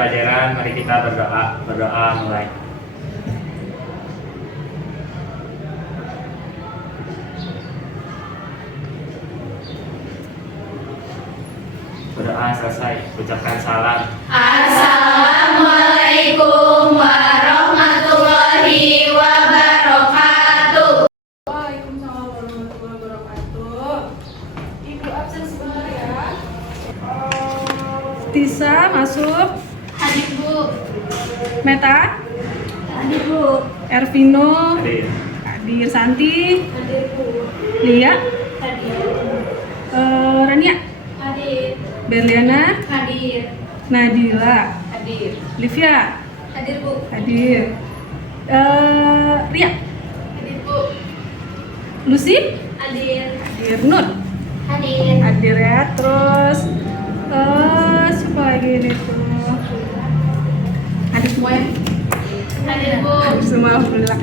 pembelajaran, mari kita berdoa. Berdoa mulai. Berdoa selesai, ucapkan salam. Assalamualaikum warahmatullahi wabarakatuh. Waalaikumsalam warahmatullahi wabarakatuh. Ibu absen sebentar ya. Tisa masuk. Hadir Bu. Meta, Hadir Bu. Ervino, Hadir. Hadir. Santi, Hadir Bu. Lia, Hadir. Rania, Hadir. Berliana, Hadir. Nadila, Hadir. Livia, Hadir Bu. hadir. Ria, Hadir Bu. Lucy, Hadir. hadir. Nur, Hadir. hadir ya. Terus siapa lagi ini tuh? Hadir semua ya? Hadir Bu. Hadir semua, alhamdulillah.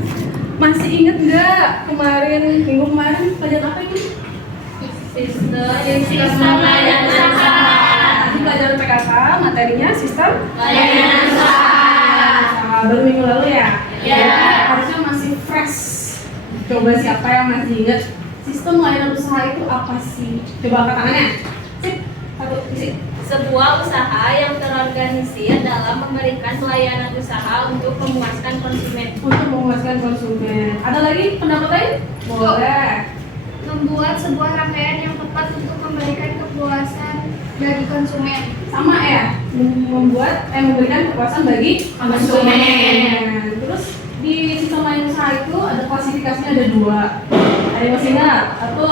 Masih inget nggak kemarin, minggu kemarin pelajaran apa ini? Sistem layanan usaha. Nanti pelajaran PKK, materinya sistem Layanan usaha. baru minggu lalu ya? Ya. Harusnya masih fresh. Coba siapa yang masih inget sistem layanan usaha itu apa sih? Coba angkat tangannya. Sip, satu, isi. Sebuah usaha yang terorganisir dalam memberikan pelayanan usaha untuk memuaskan konsumen. Untuk memuaskan konsumen. Ada lagi pendapat lain? Boleh. Membuat sebuah rangkaian yang tepat untuk memberikan kepuasan bagi konsumen. Sama ya, memberikan kepuasan bagi konsumen. Terus di sistem layanan usaha itu ada klasifikasinya, ada dua. Ada yang masih ingat? Satu.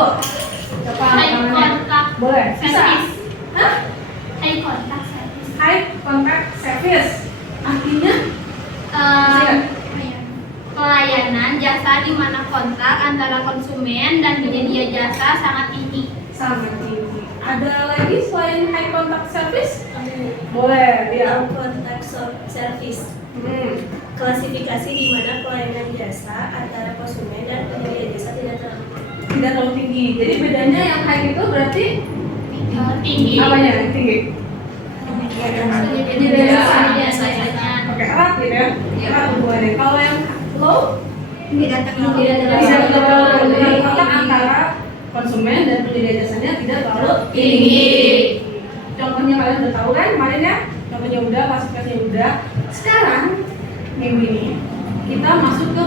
Coba High tangannya. contact Boleh. Bisa. service. Hah? High contact service. High contact service. Artinya? Eh, Pelayanan jasa di mana kontak antara konsumen dan penyedia jasa sangat tinggi. Sangat tinggi. Ada lagi selain high contact service? Boleh. Ya. Contact service, klasifikasi di mana pelayanan jasa antara konsumen dan penyedia jasa Tidak terlalu tinggi. Jadi bedanya yang high itu berarti Tinggi. apanya yang tinggi? Penyedia jasanya. Oke, erat gitu ya? Erat hubungannya. Kalau yang low, Tidak terlalu. tidak terlalu kontak antara konsumen dan penyedia jasanya tidak terlalu Tinggi. Contohnya kalian udah tahu kan kemarin ya? Contohnya udah, klasifikasinya udah. Sekarang minggu ini kita masuk ke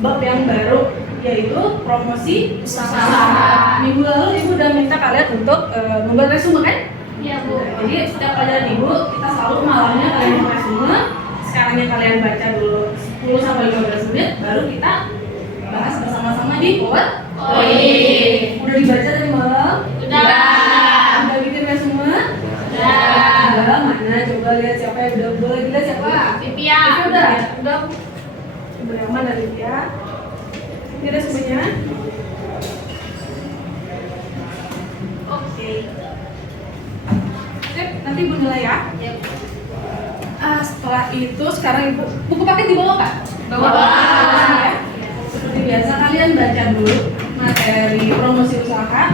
bab yang baru, yaitu promosi usaha. Minggu lalu ibu udah minta kalian untuk membuat resume kan? Ya Bu. Jadi setiap pelajaran ibu kita selalu malamnya kalian membuat resume. Sekarangnya kalian baca dulu 10 sampai 15 menit, baru kita bahas bersama-sama di PowerPoint. Udah dibaca tadi malam? Udah. Udah bikin resume? Udah. Udah. Mana? Coba lihat siapa yang udah. Boleh dilihat siapa? Pipia. Udah. Udah. Coba yang mana ya? Ini resumenya. Oke. Sip, nanti ibu nilai ya. Setelah itu sekarang ibu buku paket dibawa kak? Bawa. Ya. Seperti biasa kalian baca dulu materi promosi usaha.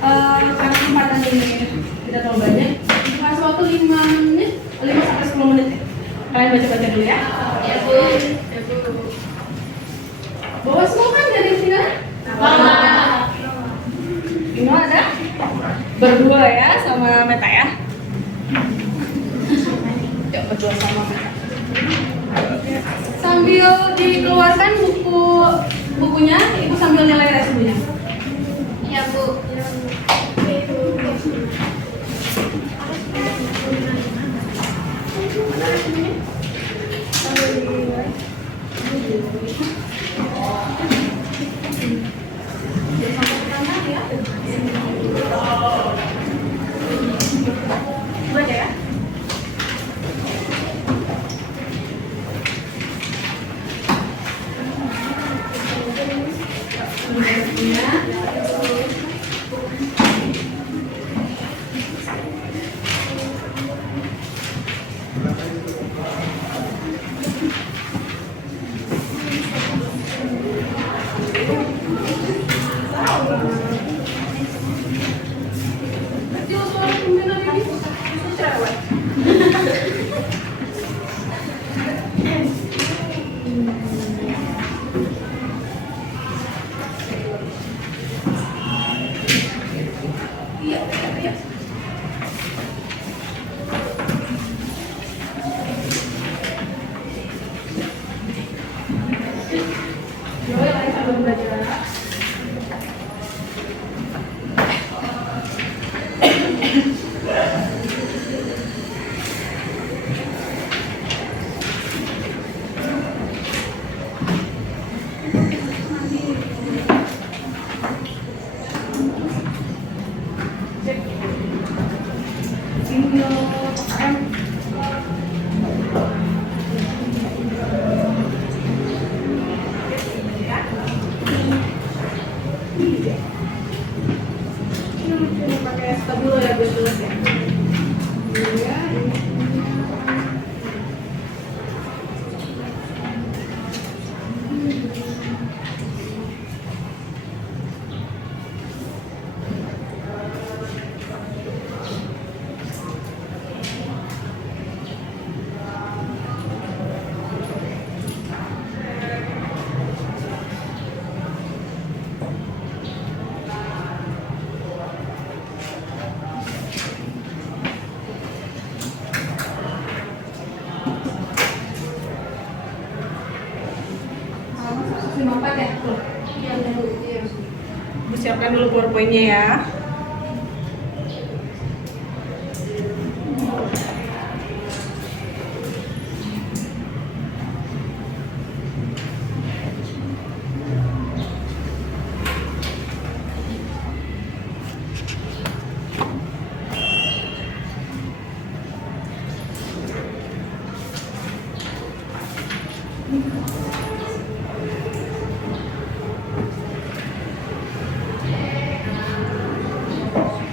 Karena kesempatan ini tidak terlalu banyak, kasih waktu 5 menit, 5 sampai 10 menit. Kalian baca-baca dulu ya. Ya Bu. Ya Bu. Bawa semua kan dari sini? Bawa. Ini ada berdua ya sama Meta ya. Yuk berdua sama Meta. Sambil dikeluarkan bukunya, ibu sambil nilai resumenya. Ya Bu. Baca ya. ambil KM. Ini pakai stabilo ya, biar jelas ya. Iya, ini. Empat ya? Tuh. Ibu siapkan dulu PowerPoint-nya ya.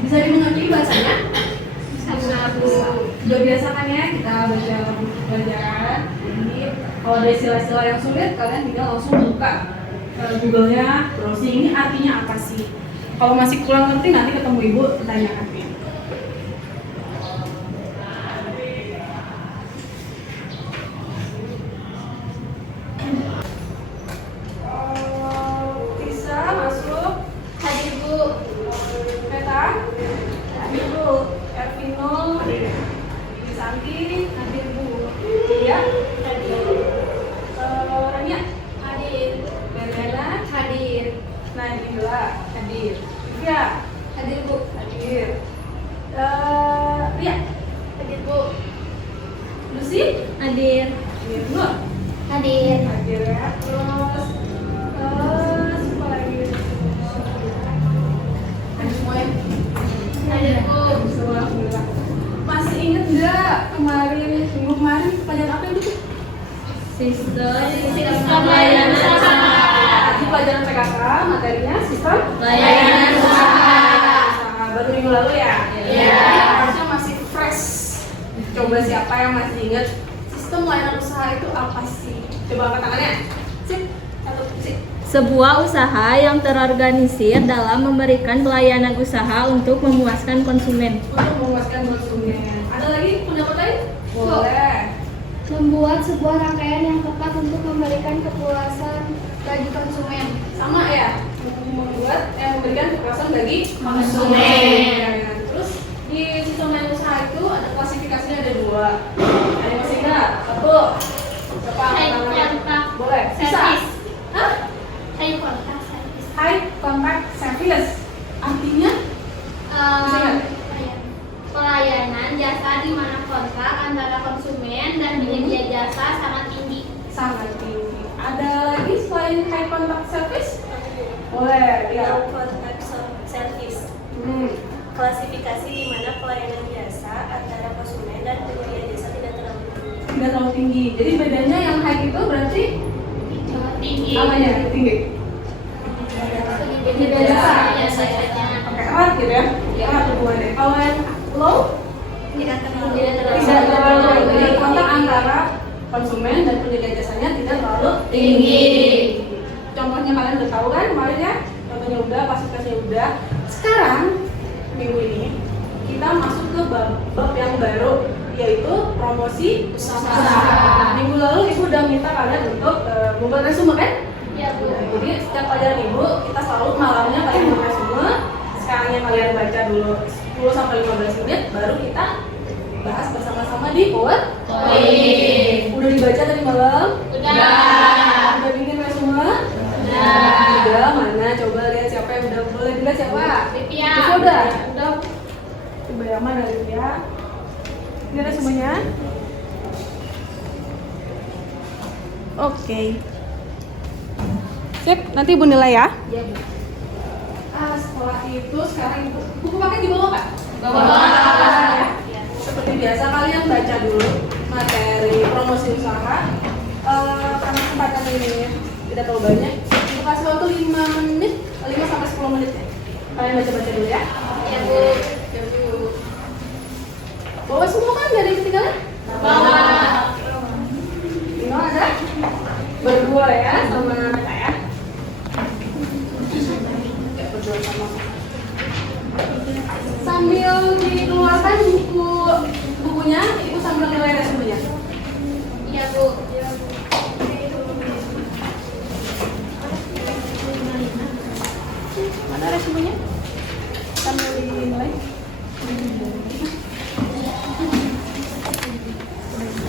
Bisa dimengerti bahasanya? Udah biasa kan ya kita baca buku pelajaran. Jadi kalau ada istilah-istilah yang sulit, kalian tinggal langsung buka Google-nya, browsing ini artinya apa sih? Kalau masih kurang ngerti nanti ketemu ibu tanyakan. Bisa masuk. Hadir Bu. Peta, hadir Bu. Ervino, Hadir. Santi, hadir Bu. Iya, hadir. Rania, Hadir. Bendana, Hadir. Najila, hadir. Iya, Hadir Bu. hadir. Ria, Hadir Bu. Lucy, Hadir. hadir. Nur, Hadir. hadir ya. Terus, siapa lagi? Hadir semua ya? Hadir Bu. Semua, alhamdulillah. Masih inget nggak minggu kemarin pelajaran apa itu? Sistem layanan usaha. Di pelajaran PKK materinya sistem Layanan usaha. Baru minggu lalu ya? Iya. Harusnya masih fresh. Coba siapa yang masih ingat sistem layanan usaha itu apa sih? Coba angkat tangannya. Sip. Satu, sip. Sebuah usaha yang terorganisir dalam memberikan pelayanan usaha untuk memuaskan konsumen. Untuk memuaskan konsumen. Ada lagi pendapat lain? Boleh. Membuat sebuah rangkaian yang tepat untuk memberikan kepuasan bagi konsumen. Sama ya, memberikan kepuasan bagi Konsumen. Terus di sistem layanan usaha itu ada klasifikasinya, ada dua. Ada yang masih ingat? Satu. Siapa? High Namanya? contact Boleh. Bisa. service. Hah? High contact service. High contact service. Artinya? Bisa nggak? Pelayanan jasa di mana kontak antara konsumen dan penyedia jasa sangat tinggi. Sangat tinggi. Ada lagi selain high contact service? Boleh. Ya. Low contact service. Klasifikasi di mana pelayanan jasa antara konsumen dan penyedia jasa tidak terlalu tinggi. Tidak terlalu tinggi. Jadi bedanya yang high itu berarti Tinggi. apanya? Tinggi. Penyedia jasa jasanya. Pakai erat gitu ya? Erat hubungannya. Kalau yang low? Tidak terlalu Tidak terlalu. Tidak terlalu. Jadi kontak antara konsumen dan penyedia jasanya tidak terlalu Tinggi. Contohnya kalian udah tahu kan kemarin ya? Contohnya udah, klasifikasinya udah. Sekarang minggu ini kita masuk ke bab yang baru, yaitu promosi usaha. Minggu lalu ibu udah minta kalian untuk membuat resume kan? Ya Bu. Jadi setiap pelajaran ibu kita selalu malamnya kalian membuat resume. Sekarangnya kalian baca dulu 10 sampai 15 menit, baru kita bahas bersama-sama di PowerPoint. Udah dibaca tadi malam? Udah. Udah bikin resume? Udah. Udah, mana? Coba lihat siapa yang udah boleh dilihat siapa? Livia. Livia udah? Udah. Coba yang mana Livia? Ini resumenya. Oke. Sip, nanti ibu nilai ya. Iya Bu. Setelah itu sekarang ibu buku paket dibawa Kak? Bawa. Ya. biasa kalian baca dulu materi promosi usaha. Karena kesempatan ini tidak terlalu banyak, aku kasih waktu 5 menit, 5 sampai 10 menit ya. Kalian baca-baca dulu ya. Ya Bu. Ya Bu. Bawa semua kan, gak ada yang ketinggalan? Bawa. Ini ada berdua ya sama Meta ya. Ya berdua sama. Sambil dikeluarkan bukunya, Ibu sambil nilai resumenya. Iya Bu. Mana resumenya? Sambil dinilai.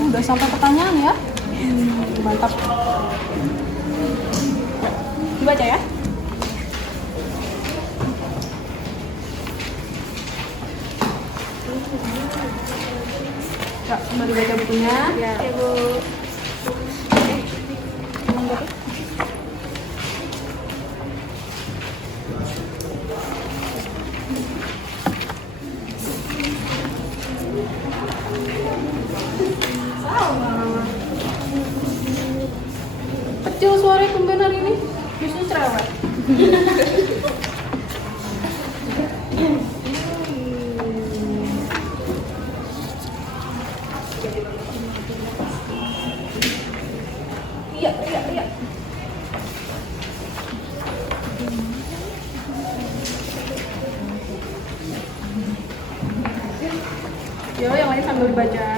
Udah sampai pertanyaan ya? Mantap. Dibaca ya. Ya, mari baca bukunya. Ya, Bu. Kecil suaranya tumben hari ini, justru cerewet. Iya. Yo, yang lain sambil dibaca.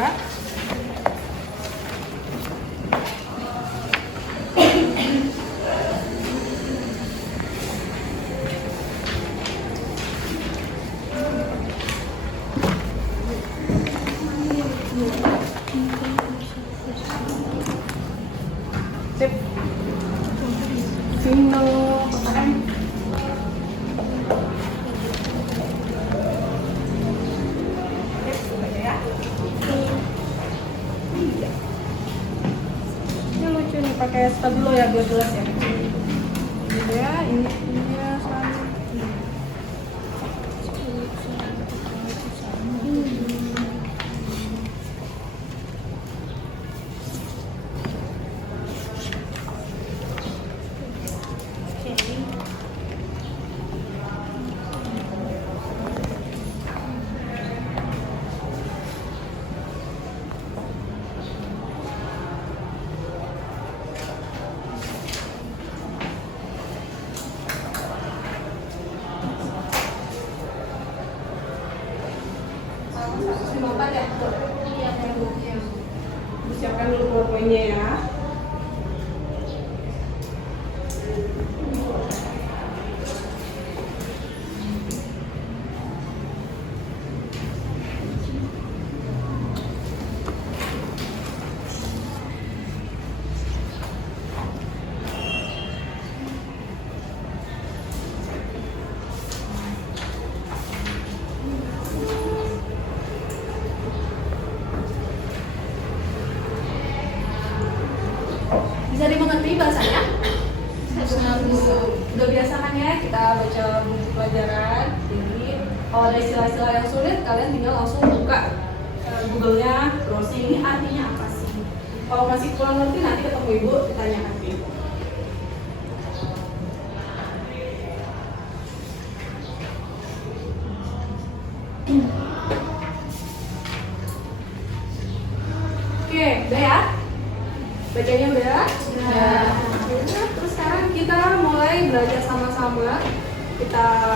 Sip. Vino, KKM. Baca ya. Ini lucu nih, pakai stabilo ya biar jelas ya. Gitu ya, ini dia selalu. Lompat ya? Iya, Bu. Siapkan dulu powerpointnya ya. Bisa dimengerti bahasanya? Udah biasa kan ya kita baca buku pelajaran. Jadi kalau ada istilah-istilah yang sulit, kalian tinggal langsung buka Google-nya, browsing ini artinya apa sih. Kalau masih kurang ngerti, nanti ketemu Ibu ditanyakan ke Ibu. Oke, udah ya? Bacanya udah? Udah. Terus sekarang kita mulai belajar sama-sama. Kita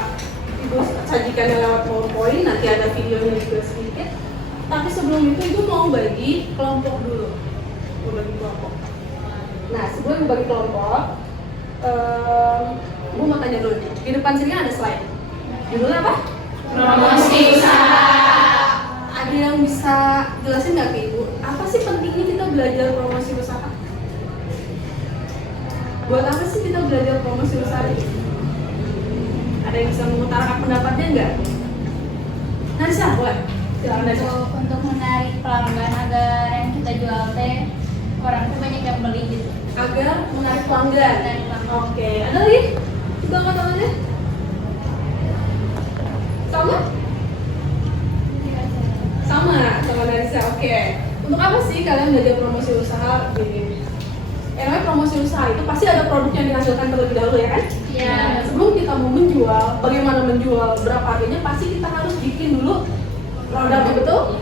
Ibu sajikan lewat PowerPoint, nanti ada videonya juga sedikit. Tapi sebelum itu Ibu mau bagi kelompok dulu. Mau bagi kelompok. Nah, sebelum bagi kelompok, Ibu mau tanya dulu nih. Di depan sini ada slide. Judulnya apa? Promosi usaha. Ada yang bisa jelasin nggak ke Ibu? Apa sih pentingnya kita belajar promosi usaha? Buat apa sih kita belajar promosi usaha ini? Ada yang bisa mengutarakan pendapatnya nggak? Narsha, boleh? Silakan Narsha. Untuk menarik pelanggan agar yang kita jual teh orang tuh banyak yang beli gitu. Agar menarik pelanggan. Menarik pelanggan. Oke, ada lagi? Coba angkat tangannya. Sama? Sama Narisa. Oke. Untuk apa sih kalian belajar promosi usaha di namanya promosi usaha itu pasti ada produk yang dihasilkan terlebih dahulu ya kan? Iya. Sebelum kita mau menjual, bagaimana menjual, berapa harganya, pasti kita harus bikin dulu produknya, betul?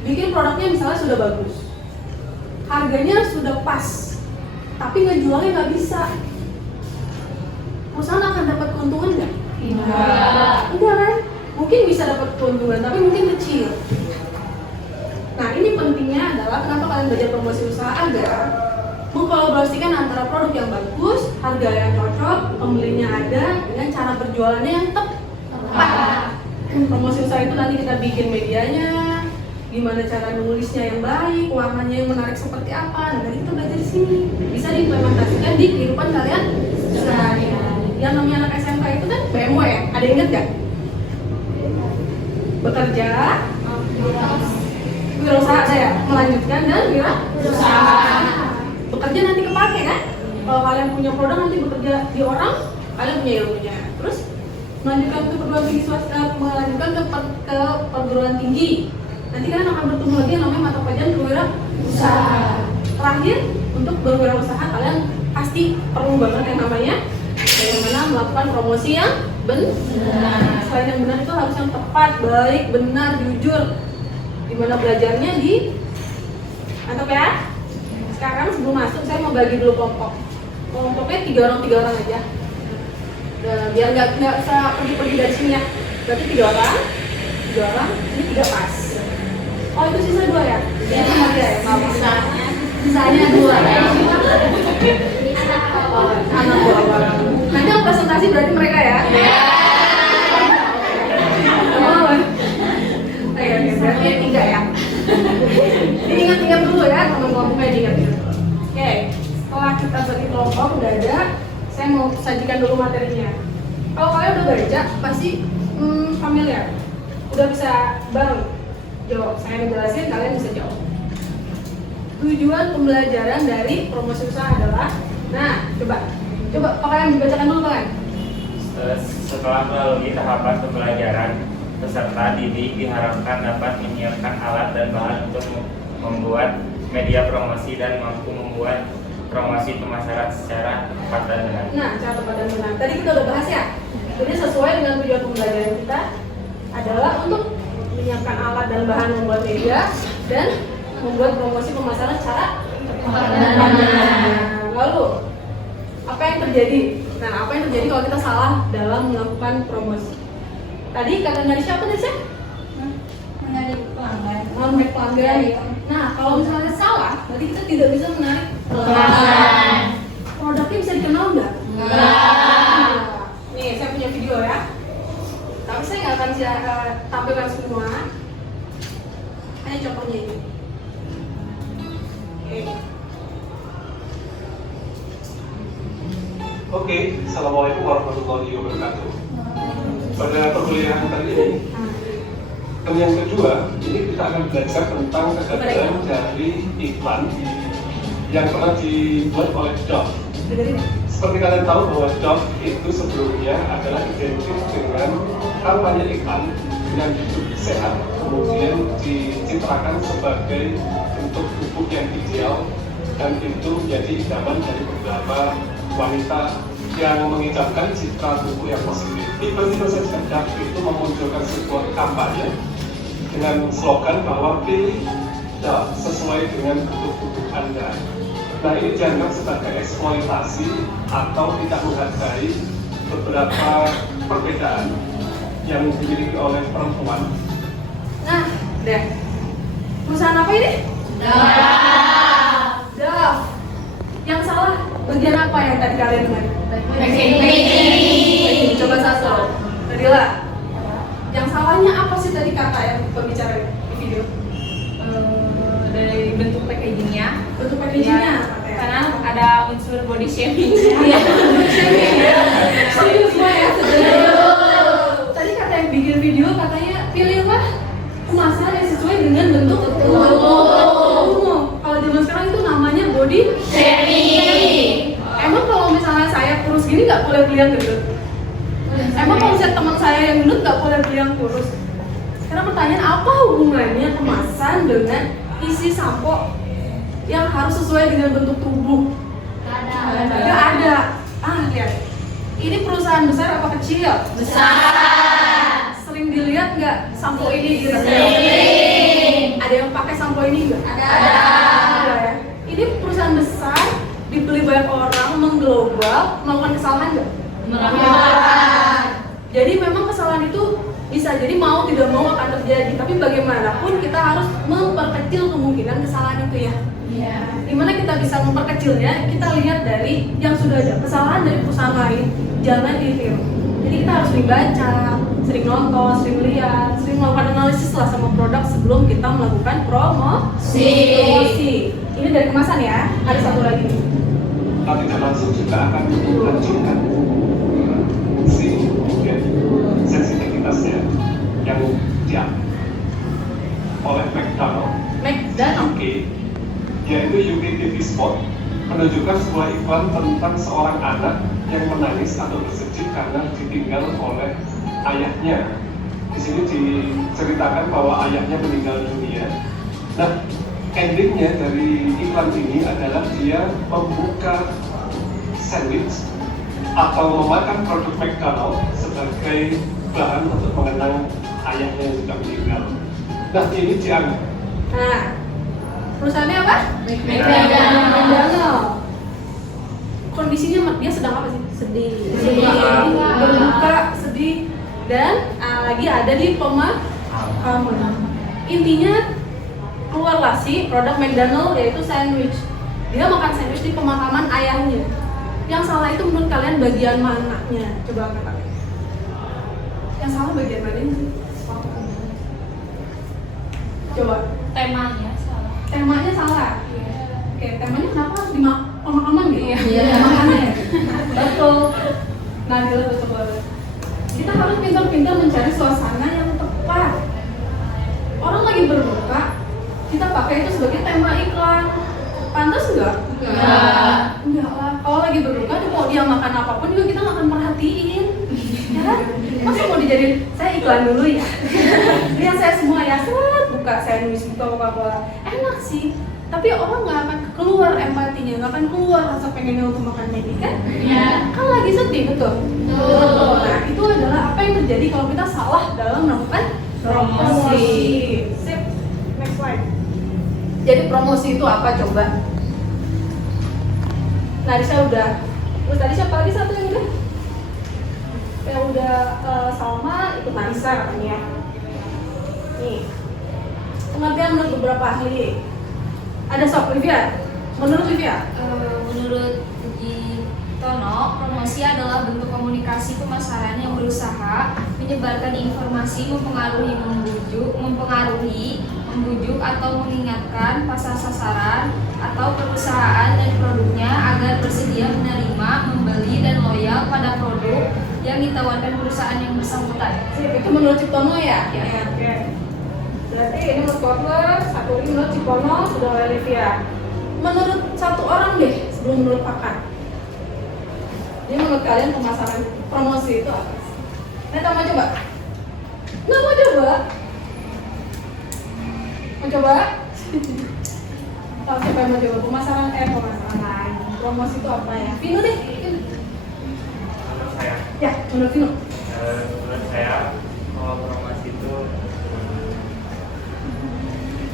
Bikin produknya misalnya sudah bagus, harganya sudah pas, tapi ngejualnya nggak bisa. Perusahaan akan dapat keuntungan nggak? Enggak kan? Mungkin bisa dapat keuntungan, tapi mungkin kecil. Nah ini pentingnya adalah kenapa kalian belajar promosi usaha agar mengkolaborasikan antara produk yang bagus, harga yang cocok, pembelinya ada, dengan cara berjualannya yang tepat. Promosi usaha itu nanti kita bikin medianya, gimana cara menulisnya yang baik, warnanya yang menarik seperti apa. Nah dari kita belajar di sini bisa diimplementasikan di kehidupan kalian sehari-hari. Yang namanya anak SMK itu kan BMW ya, ada ingat gak? Bekerja, wirausaha saya melanjutkan dan wirausaha. Bekerja nanti kepake kan? Kalau kalian punya produk nanti bekerja di orang, kalian punya ilmunya. Terus melanjutkan ke perguruan tinggi swasta, melanjutkan ke perguruan tinggi. Nanti kalian akan bertemu lagi yang namanya mata pelajaran kewirausahaan. Terakhir untuk berwirausaha kalian pasti perlu banget yang namanya bagaimana melakukan promosi yang benar. Selain yang benar itu harus yang tepat, baik, benar, jujur. Dimana belajarnya di mantap ya. Sekarang sebelum masuk saya mau bagi dulu kelompok. Kelompoknya 3 orang aja. Biar nggak usah pergi-pergi dari sini ya. Berarti 3 orang, ini 3 pas. Oh itu sisa 2 ya? Iya. Ya, maaf. Sisanya 2 ya. Anak buah. Nanti yang presentasi berarti mereka ya? Iya. Oke, berarti 3 ya. Diingat-ingat dulu ya, teman-teman diingat-ingat. Oke, setelah kita bagi kelompok udah ada, saya mau sajikan dulu materinya. Kalau kalian udah baca, pasti familiar. Udah bisa bareng jawab. Saya menjelasin, kalian bisa jawab. Tujuan pembelajaran dari promosi usaha adalah, nah, coba kalian dibacakan dulu kalian. Setelah melalui tahapan pembelajaran, peserta didik diharapkan dapat menyiapkan alat dan bahan untuk membuat media promosi dan mampu membuat promosi pemasaran secara tepat dan benar. Nah, cara tepat dan benar. Tadi kita udah bahas ya. Jadi sesuai dengan tujuan pembelajaran kita adalah untuk menyiapkan alat dan bahan membuat media dan membuat promosi pemasaran secara tepat dan benar. Lalu apa yang terjadi? Nah, apa yang terjadi kalau kita salah dalam melakukan promosi? Tadi kata dari siapa tadi sih? Menarik pelanggan. Menarik pelanggan. Nah, kalau misalnya salah, berarti kita tidak bisa menarik pelanggan. Produknya bisa dikenal nggak? Nggak. Nih, saya punya video ya. Tapi saya nggak akan tampilkan semua. Hanya contohnya ini. Oke, Assalamualaikum warahmatullahi wabarakatuh. Pada perkuliahan kali ini, yang kedua, ini kita akan belajar tentang kegagalan dari iklan yang pernah dibuat oleh Dove. Seperti kalian tahu bahwa Dove itu sebelumnya adalah identik dengan kampanye iklan dengan hidup sehat, kemudian dicitrakan sebagai bentuk tubuh yang ideal, dan itu menjadi idaman dari beberapa wanita yang mengidamkan citra tubuh yang positif. Tiba-tiba saja Dove itu memunculkan sebuah kampanye dengan slogan bahwa pilih Dove sesuai dengan bentuk tubuh Anda. Nah, ini dianggap sebagai eksploitasi atau tidak menghargai beberapa perbedaan yang dimiliki oleh perempuan. Nah, deh. Perusahaan apa ini? Dove. Yang salah bagian apa yang tadi kalian dengar? Packaging. Coba satu. Nadila. Yang salahnya apa sih tadi kata yang berbicara di video? Dari bentuk packagingnya. Bentuk packagingnya. Karena ada unsur body shaming. Iya. Serius semua ya. Tadi kata yang bikin video katanya pilihlah kemasan yang sesuai dengan bentuk tubuh. Kalau zaman sekarang itu namanya body shaming. Emang kalau misalnya saya kurus gini nggak boleh beli yang gendut? Emang kalau misalnya teman saya yang gendut nggak boleh beli yang kurus? Karena pertanyaan apa hubungannya kemasan dengan isi sampo yang harus sesuai dengan bentuk tubuh? Gak ada. Lihat. Ini perusahaan besar apa kecil? Besar. Sering dilihat nggak sampo ini di resep? Ada yang pakai sampo ini nggak? Ada ya. Ini perusahaan besar, dibeli banyak orang, mengglobal, melakukan kesalahan nggak? Melakukan. Jadi memang kesalahan itu bisa jadi mau tidak mau akan terjadi, tapi bagaimanapun kita harus memperkecil kemungkinan kesalahan itu ya. Dimana kita bisa memperkecilnya, kita lihat dari yang sudah ada. Kesalahan dari perusahaan lain jangan ditiru. Jadi kita harus sering baca, sering nonton, sering lihat, sering melakukan analisis lah sama produk sebelum kita melakukan promosi. Ini dari kemasan ya. Ada satu lagi nih. Kita tidak langsung juga akan menghancurkan fungsi sensitivitasnya yang diambil oleh McDonald UK, yaitu UK TV Spot menunjukkan sebuah iklan tentang seorang anak yang menangis atau bersedih karena ditinggal oleh ayahnya. Di sini diceritakan bahwa ayahnya meninggal dunia. Nah, endingnya dari iklan ini adalah dia membuka sandwich atau memakan produk McDonald sebagai bahan untuk mengenang ayahnya yang sudah meninggal. Nah, ini dianggap. Nah, perusahaannya apa? McDonald. Kondisinya dia sedang apa sih? Sedih. Berduka, sedih, dan lagi ada di pemakaman. Intinya keluarlah si produk McDonald, yaitu sandwich. Dia makan sandwich di pemakaman ayahnya. Yang salah itu menurut kalian bagian mananya? Coba kata. Yang salah bagian mananya sih? Coba. Temanya salah. Oke, temanya kenapa harus di pemakaman gitu? Iya. Makanya. Betul. Nah, betul. Kita harus pintar-pintar mencari suasana yang tepat. Orang lagi berduka, kita pakai itu sebagai tema iklan. Pantas enggak? Enggak lah. Kalau lagi berduka, mau dia makan apapun juga kita nggak akan perhatiin. Ya kan? Masa mau dijadiin, saya iklan dulu ya? Lihat saya semua ya, buka sandwich, buka Coca-Cola. Enak sih, tapi orang nggak akan keluar empatinya, nggak akan keluar rasa pengennya untuk makan ini kan? Iya. Kan lagi sedih, betul? Betul. Nah, itu adalah apa yang terjadi kalau kita salah dalam melakukan promosi. Sip, next slide. Jadi promosi itu apa coba? Nah, saya udah. Terus tadi siapa lagi satu yang udah? Yang udah Salma, ikut Marisa katanya. Nih, pengertian menurut beberapa ahli. Ada sok, Livia. Menurut Livia? Menurut Uji Tono, promosi adalah bentuk komunikasi pemasaran yang berusaha menyebarkan informasi, membujuk atau mengingatkan pasar sasaran atau perusahaan dan produknya agar bersedia menerima, membeli, dan loyal pada produk yang ditawarkan perusahaan yang bersangkutan. Itu menurut Ciptono ya? Ya. Oke. Berarti ini menurut Kotler, satu ini menurut Ciptono, sudah oleh Livia. Menurut satu orang deh, sebelum menurut Pakar. Jadi menurut kalian pemasaran promosi itu apa sih? Neta mau coba? Nggak mau coba? Mau coba? Tahu siapa yang mau coba? Pemasaran lain. Promosi itu apa ya? Vino deh. Menurut saya, Ya, menurut Vino. menurut saya kalau promosi itu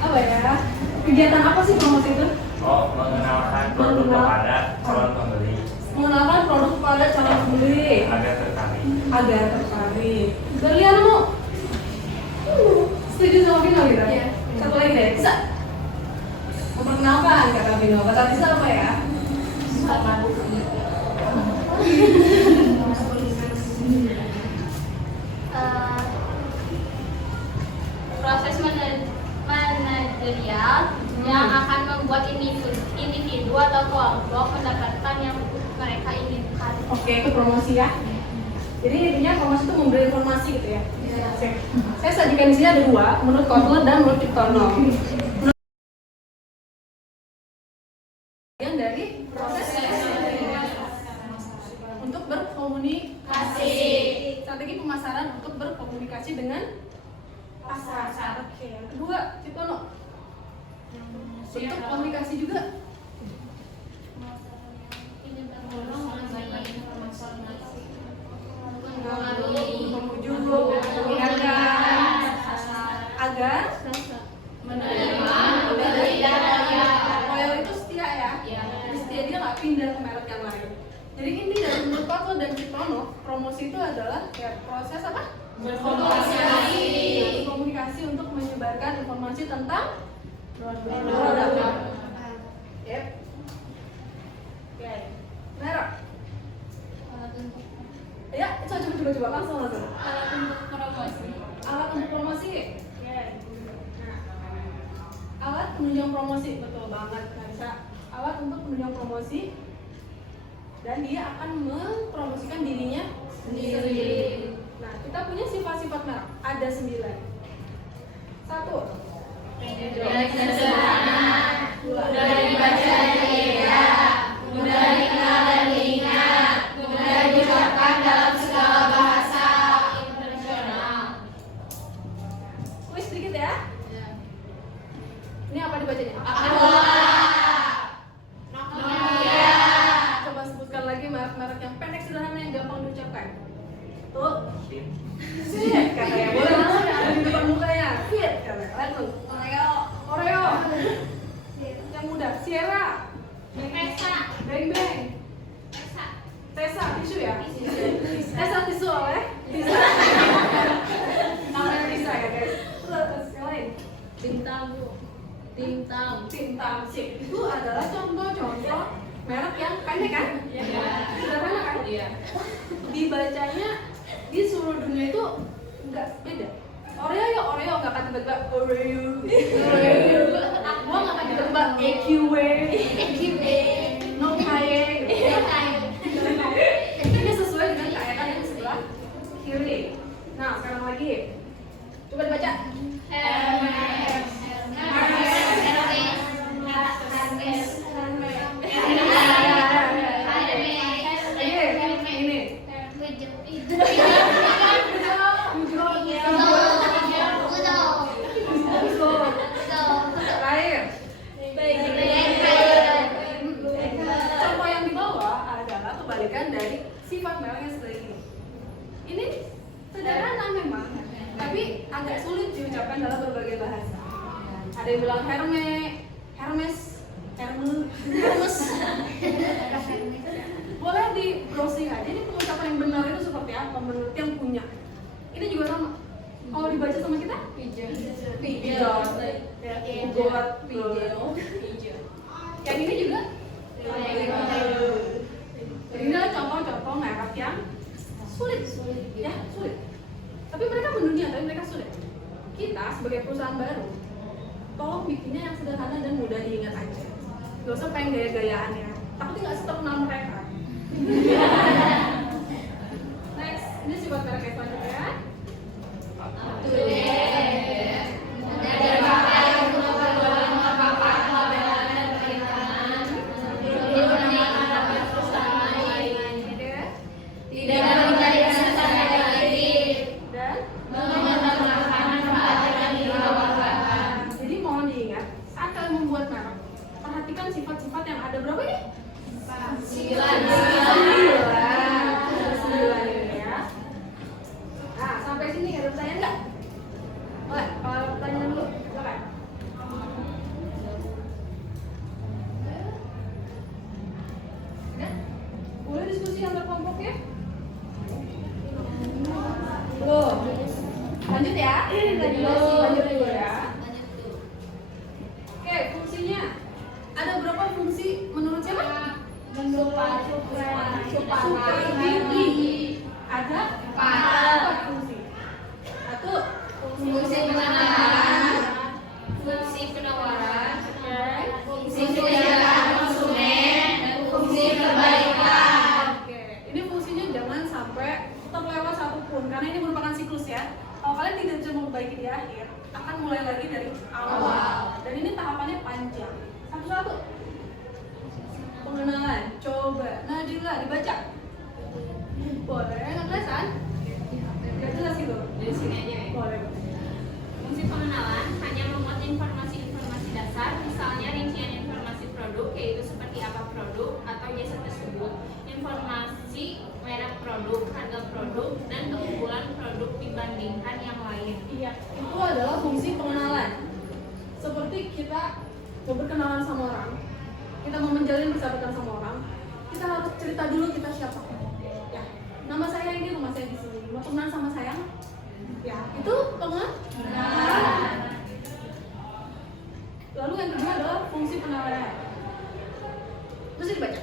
Apa ya? Kegiatan apa sih promosi itu? mengenalkan produk kepada calon pembeli Mengenalkan produk kepada calon pembeli agar tertarik. Kalian mau? Setuju sama Vino gitu? Iya. Satu lagi deh, bisa? Memperkenalkan kata Vino. Kata bisa apa ya? Proses manajerial yang akan membuat individu atau kelompok mendapatkan yang mereka inginkan. Oke, itu promosi ya. Jadi intinya promosi itu memberi informasi gitu ya. Sip. Saya sajikan di sini ada dua, menurut Kotler dan menurut Ciptono. Bagian dari proses untuk berkomunikasi. Strategi pemasaran untuk berkomunikasi dengan pasar. Oke, yang kedua Bentuk komunikasi juga. Memujuk, mengingatkan agar menerima, loyal itu setia ya. Setia, dia nggak pindah ke merek yang lain. Jadi inti dari menurut Kotlo dan Ciptono, promosi itu adalah ya proses apa? Berkomunikasi untuk menyebarkan informasi tentang produk. Yep. Oke. Merek. Ya, coba langsung. Alat untuk promosi. Alat penunjang promosi, betul banget Nisa. Alat untuk penunjang promosi, dan dia akan mempromosikan dirinya sendiri. Nah, kita punya sifat-sifat merek, ada 9. 1. Pendek dan sederhana, mudah dibaca dan diingat, mudah dikenal dan diingat, mudah diucapkan dalam segala bahasa internasional. Kuis sedikit ya. Ini apa dibacanya? Nokia. Coba sebutkan lagi merek-merek yang pendek sederhana yang gampang diucapkan. Tuh. Fit katanya. Boleh langsung ya, ada di depan mukanya. Fit katanya. Langsung. Oreo. Yang mudah. Sierra. Bang Bang. Tesa tisu ya. Tesa tisu oleh. Namanya Tisa ya guys. Terus yang lain. Tim Tamsik itu adalah contoh-contoh merek yang pendek kan? Sederhana kan? Iya. Dibacanya di seluruh dunia itu enggak beda. Oreo nggak akan tebak Oreo. Gua nggak akan tebak EQW. No kaye. Itu dia sesuai dengan kayaan yang sebelah kiri. Nah sekarang lagi, coba dibaca. Contoh yang di bawah adalah kebalikan dari sifat merek yang seperti ini. Ini sederhana memang, tapi agak sulit diucapkan dalam berbagai bahasa. Ada yang bilang Hermes. Boleh di browsing aja ini pengucapan yang benar itu seperti apa menurut yang punya. Ini juga sama. Kalau dibaca sama kita? Pigeon. Buat pigeon. Yang ini juga? Jadi ini adalah contoh-contoh merek yang sulit. Tapi mereka mendunia, tapi mereka sulit. Kita sebagai perusahaan baru, tolong bikinnya yang sederhana dan mudah diingat aja. Gak usah pengen gaya-gayaan ya. Takutnya nggak terkenal mereka. Next, ini sifat merek yang selanjutnya. Jadi mohon diingat, saat kalian membuat merek, perhatikan sifat-sifat yang ada berapa nih? 9 ini ya. Nah, sampai sini ada pertanyaan nggak? Boleh, kalau pertanyaan dulu, silakan. Udah? Boleh diskusi antar kelompok ya? Belum. Lanjut ya? Lanjut dulu ya. Oke, fungsinya ada berapa fungsi menurut siapa? Supervisi. Ada 4 fungsi. 1. Fungsi penawaran, fungsi penawaran, fungsi penjagaan konsumen, dan fungsi perbaikan. Oke, ini fungsinya jangan sampai terlewat satupun karena ini merupakan siklus ya. Kalau kalian tidak bisa memperbaiki di akhir, akan mulai lagi dari awal. Dan ini tahapannya panjang. Satu-satu. Pengenalan, coba. Nadila dibaca. Boleh, nggak keliatan? Nggak jelas gitu. Dari sini aja ya. Boleh. Fungsi pengenalan hanya memuat informasi-informasi dasar, misalnya rincian itu adalah fungsi pengenalan. Seperti kita mau berkenalan sama orang, kita mau menjalin persahabatan sama orang, kita harus cerita dulu kita siapa. Ya, nama saya ini, rumah saya di sini. Mau temenan sama saya? Ya, itu pengenalan. Lalu yang kedua adalah fungsi penawaran. Terus dibaca.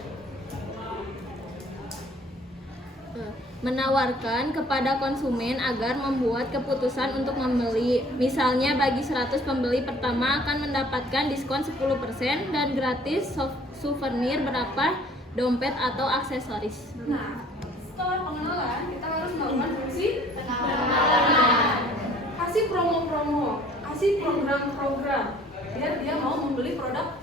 Menawarkan kepada konsumen agar membuat keputusan untuk membeli. Misalnya bagi 100 pembeli pertama akan mendapatkan diskon 10% dan gratis souvenir berapa dompet atau aksesoris. Nah, setelah pengenalan kita harus melakukan fungsi penawaran. Kasih promo-promo, kasih program-program biar dia mau membeli produk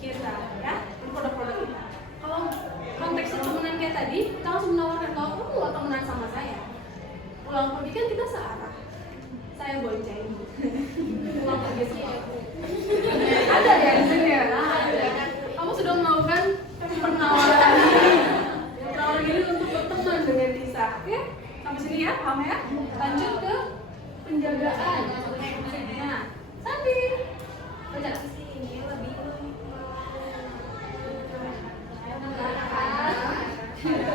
kita, ya, produk-produk kita. Kalau konteksnya temenan kayak tadi, kita harus menawarkan kalau kamu mau temenan sama saya, pulang pergi kan kita searah. Saya bonceng. Pulang pergi semua. Ada ya di sini ya. Kamu sudah melakukan penawaran ini untuk berteman dengan Lisa, oke? Sampai sini ya, paham ya? Lanjut ke penjagaan. Nah, Santi, baca. Ini lebih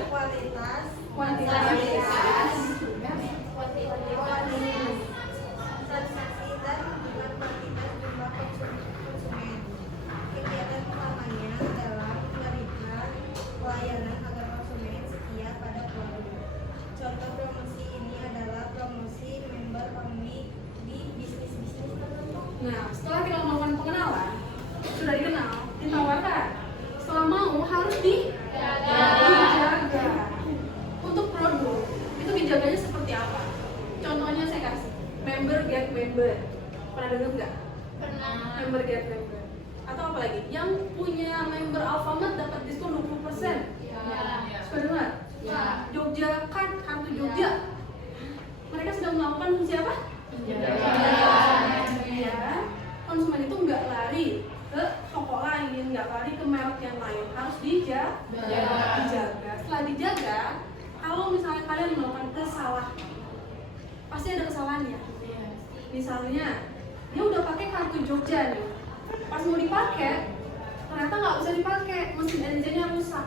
kualitas, Kuantitas. transaksi dan bukan kuantitas jumlah konsumen. Kegiatan utamanya adalah memberikan pelayanan agar konsumen setia pada produk. Contoh promosi ini adalah promosi member only di bisnis-bisnis tertentu. Nah, setelah kita melakukan pengenalan, sudah dikenal, ditawarkan. Setelah mau harus dijaga. Untuk produk itu dijaganya seperti apa? Contohnya saya kasih member get member. Pernah dengar nggak? Pernah. Member get member. Atau apa lagi? Yang punya member Alfamart dapat diskon 20%. Ya. Sudah dengar? Ya. Jogja kan, kartu Jogja. Mereka sedang melakukan fungsi apa? Ya, konsumen itu nggak lari ke toko lain, nggak lari ke merek yang lain, harus dijaga. Setelah dijaga, kalau misalnya kalian melakukan kesalahan, pasti ada kesalahannya. Misalnya, dia udah pakai kartu Jogja nih, pas mau dipakai, ternyata nggak bisa dipakai, mesin NZ-nya rusak.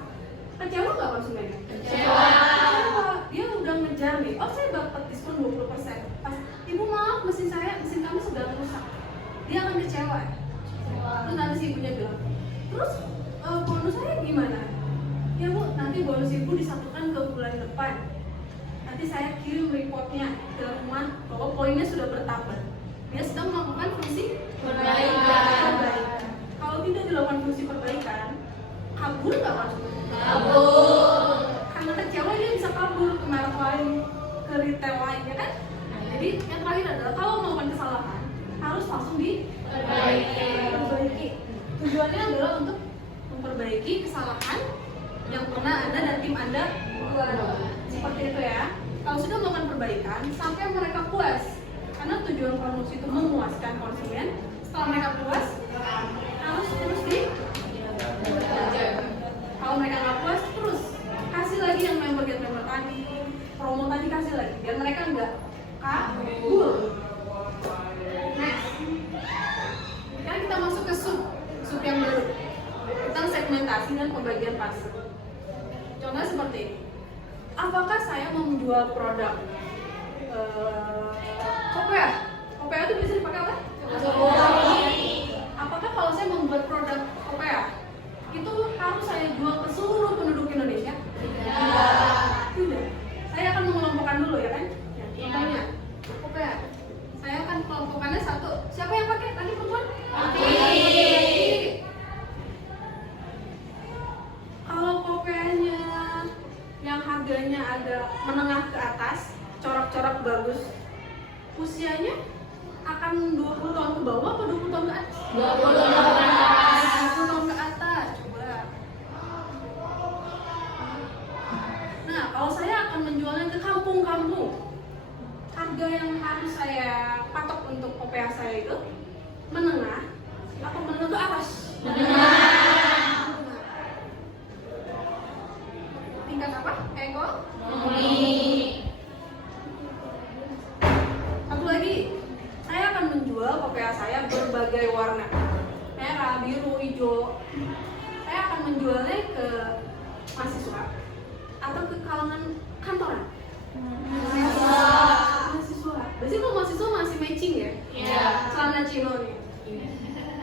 Kecewa nggak konsumennya? Kecewa. Dia udah ngejar nih, oh saya dapat diskon 20%. Pas, ibu maaf mesin kami sudah rusak. Dia akan kecewa. Terus nanti si ibunya bilang, terus bonus saya gimana? Ya bu, nanti bonus ibu disatukan ke bulan depan. Nanti saya kirim reportnya ke rumah bahwa poinnya sudah bertambah. Dia sedang melakukan fungsi perbaikan. Kalau tidak dilakukan fungsi perbaikan, kabur nggak konsumen? Kabur. Karena kecewa dia bisa kabur ke merek lain, ke retail lain, ya kan? Nah, jadi yang terakhir adalah kalau melakukan kesalahan harus langsung diperbaiki. Tujuannya adalah untuk memperbaiki kesalahan yang pernah Anda dan tim Anda buat. Seperti itu ya. Kalau sudah melakukan perbaikan sampai mereka puas, karena tujuan promosi itu memuaskan konsumen. Setelah mereka puas, harus terus kalau mereka nggak puas, terus kasih lagi yang member get member tadi, promo tadi kasih lagi, biar mereka nggak kabur. Next, sekarang kita masuk ke sub yang baru tentang segmentasi dan pembagian pasar. Contohnya seperti ini. Apakah saya mau menjual produk kopea? Kopea itu bisa dipakai apa? Apakah kalau saya membuat produk kopea itu harus saya jual ke seluruh penduduk Indonesia? Tidak. Saya akan mengelompokkan dulu ya kan? Contohnya kopea. Saya akan kelompokannya satu. Siapa yang pakai? Tadi perempuan? Kalau kopeanya yang harganya agak menengah ke atas, corak-corak bagus, usianya akan 20 tahun ke bawah atau 20 tahun ke atas? 20 tahun ke atas, coba. Nah, kalau saya akan menjualnya ke kampung-kampung, harga yang harus saya patok untuk kopea saya itu menengah atau menengah ke atas? Menengah. Tingkat apa? Ekonomi. Satu lagi, merah, biru, hijau. Saya akan menjualnya ke mahasiswa atau ke kalangan kantoran? Mahasiswa. Berarti kalau mahasiswa masih matching ya? Iya. Celana chino nih.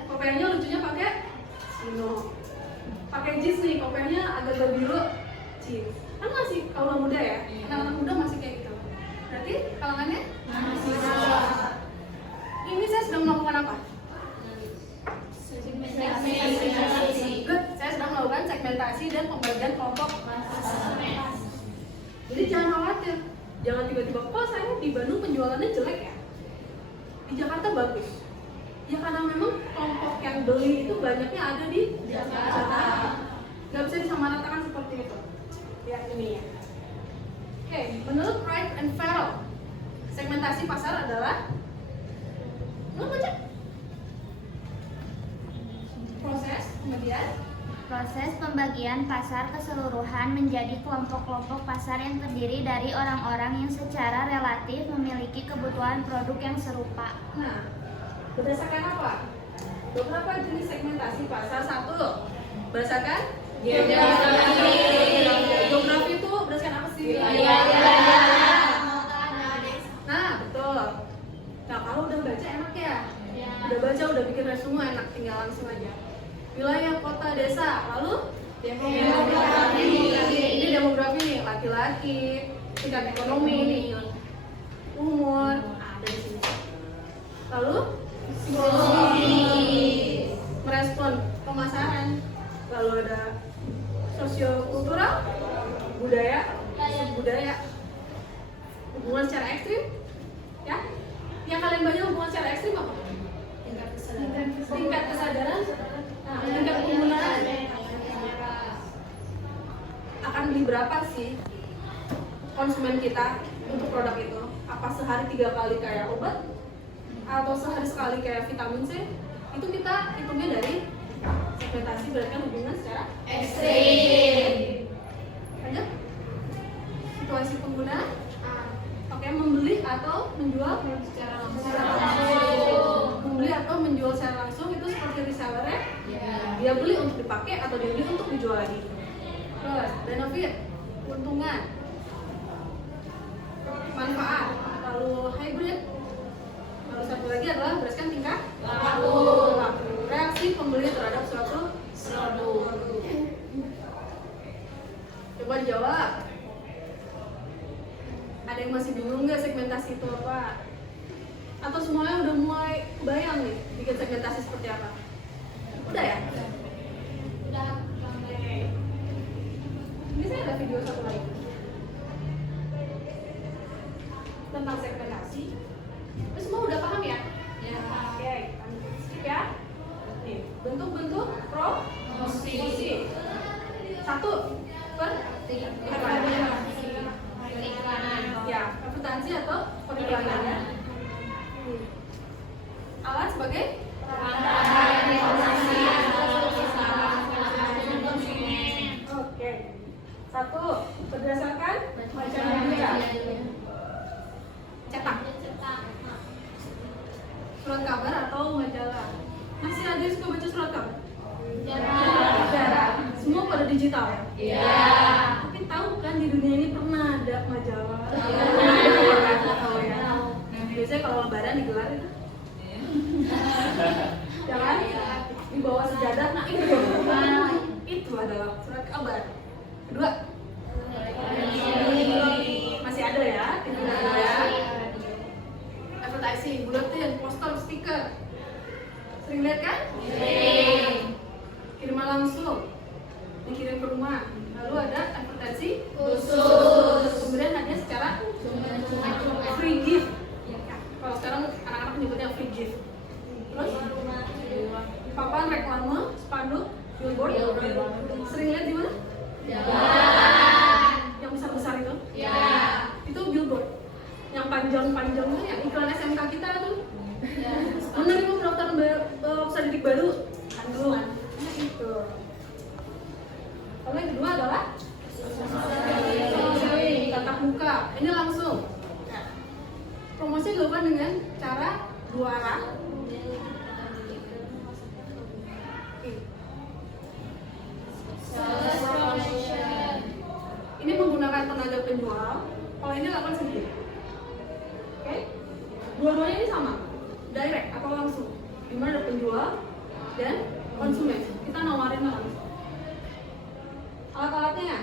Kopiahnya lucunya pakai chino. Pakai jeans nih, kopiahnya agak biru, jeans. Kan masih kaula muda ya? Anak-anak muda masih kayak gitu. Berarti kalangannya mahasiswa. Ini saya sedang melakukan apa? Good. Saya sedang melakukan segmentasi dan pembagian kelompok mahasiswa. Jadi jangan khawatir, jangan tiba-tiba kok saya di Bandung penjualannya jelek ya, di Jakarta bagus. Ya karena memang kelompok yang beli itu banyaknya ada di Jakarta. Gak bisa disamaratakan seperti itu. Ya ini ya. Oke, menurut Wright and Farrell, segmentasi pasar adalah baca proses pembagian pasar keseluruhan menjadi kelompok-kelompok pasar yang terdiri dari orang-orang yang secara relatif memiliki kebutuhan produk yang serupa. Nah, berdasarkan apa? Beberapa jenis segmentasi pasar. Satu, berdasarkan geografi. Geografi itu berdasarkan apa sih? Nah, betul. Nah, kalau udah baca enak ya? Udah baca, udah bikin resume enak, tinggal langsung aja. Wilayah, kota, desa, lalu demografi. Ini demografi nih, laki-laki, tingkat ekonomi, umur, ada di sini. Lalu psikologi, merespon pemasaran. Lalu ada sosiokultural, budaya, hubungan secara ekstrim, ya. Yang kalian banyak hubungan secara ekstrim apa? Tingkat kesadaran, tingkat penggunaan. Akan beli berapa sih konsumen kita untuk produk itu? Apa sehari 3 kali kayak obat? Atau sehari sekali kayak vitamin C? Itu kita hitungnya dari segmentasi berdasarkan hubungan secara ekstrim. Lanjut. Situasi pengguna. Oke, membeli atau menjual secara langsung. Membeli atau menjual secara langsung itu seperti reseller ya. Dia beli untuk dipakai atau dia beli untuk dijual lagi. Terus benefit, keuntungan, manfaat, lalu hybrid. Lalu satu lagi adalah berdasarkan tingkah laku. Reaksi pembeli terhadap suatu produk. Coba dijawab. Ada yang masih bingung nggak segmentasi itu apa? Atau semuanya udah mulai bayang nih bikin segmentasi seperti apa? Udah ya? Udah. Ini saya ada video satu lagi tentang segmentasi. Terus semua udah paham ya? Ya. Oke, skip ya. Nih, bentuk-bentuk promosi. Satu, periklanan. Ya, advertansi atau periklanan. Alat sebagai perantara informasi konsumen. Oke. Satu, berdasarkan macam media. Cetak. Surat kabar atau majalah. Masih ada yang suka baca surat kabar? Jarang. Semua pada digital ya? Iya. Tapi tahu kan di dunia ini pernah ada majalah. Tahu ya. Biasanya kalau lebaran digelar itu. Jangan di bawah sejadah. Nah itu adalah surat kabar. Kedua, masih ada ya? Advertising, bulletin, poster, stiker. Sering lihat kan? Kiriman langsung, dikirim ke rumah. Lalu ada advertensi khusus. Kemudian hanya secara free gift. Kalau sekarang anak-anak menyebutnya free gift. Terus papan reklame, spanduk, billboard. Sering lihat di mana? Yang besar-besar itu? Itu billboard. Yang panjang-panjang itu yang iklan SMK kita tuh. Menerima pendaftaran peserta didik baru. Aduh, itu. Lalu yang kedua adalah tatap muka. Ini langsung. Promosi dilakukan dengan cara 2 arah. laki-laki? Sales promotion. Ini menggunakan tenaga penjual, kalau ini lakukan sendiri. Oke? Dua-duanya ini sama, direct atau langsung. Dimana ada penjual dan konsumen. Kita nawarin langsung. Alat-alatnya?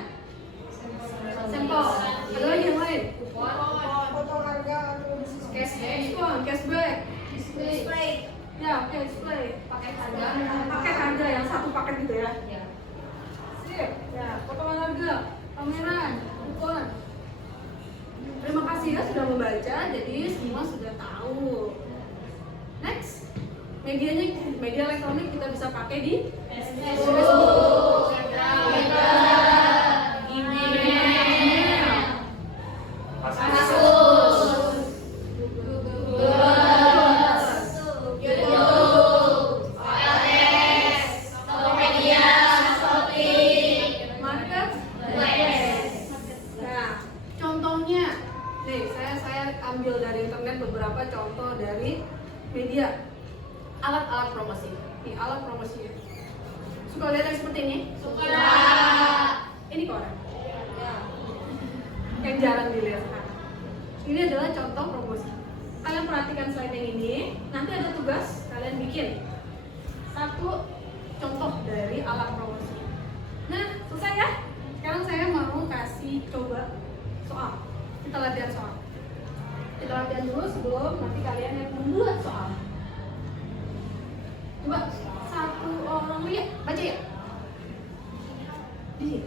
Sampel. Ada lagi yang lain? Potong harga atau Diskon, cashback. display. Ya, oke, display. Pakai harga. Pakai harga yang satu paket gitu ya. Ya. Sip. Ya, potongan harga, pameran, kupon. Terima kasih ya sudah membaca, jadi semua sudah tahu. Next, media elektronik kita bisa pakai di Facebook, email, marketplace. Nah, contohnya, nih saya ambil dari internet beberapa contoh dari media alat-alat promosi. Nih alat promosinya. Suka lihat yang seperti ini? Suka. Ini koran. Yang jarang dilihat sekarang. Ini adalah contoh promosi. Kalian perhatikan slide yang ini. Nanti ada tugas kalian bikin satu contoh dari alat promosi. Nah, selesai ya. Sekarang saya mau kasih coba soal. Kita latihan soal. Kita latihan dulu sebelum nanti kalian yang membuat soal. Coba satu orang lihat, baca ya. Di sini.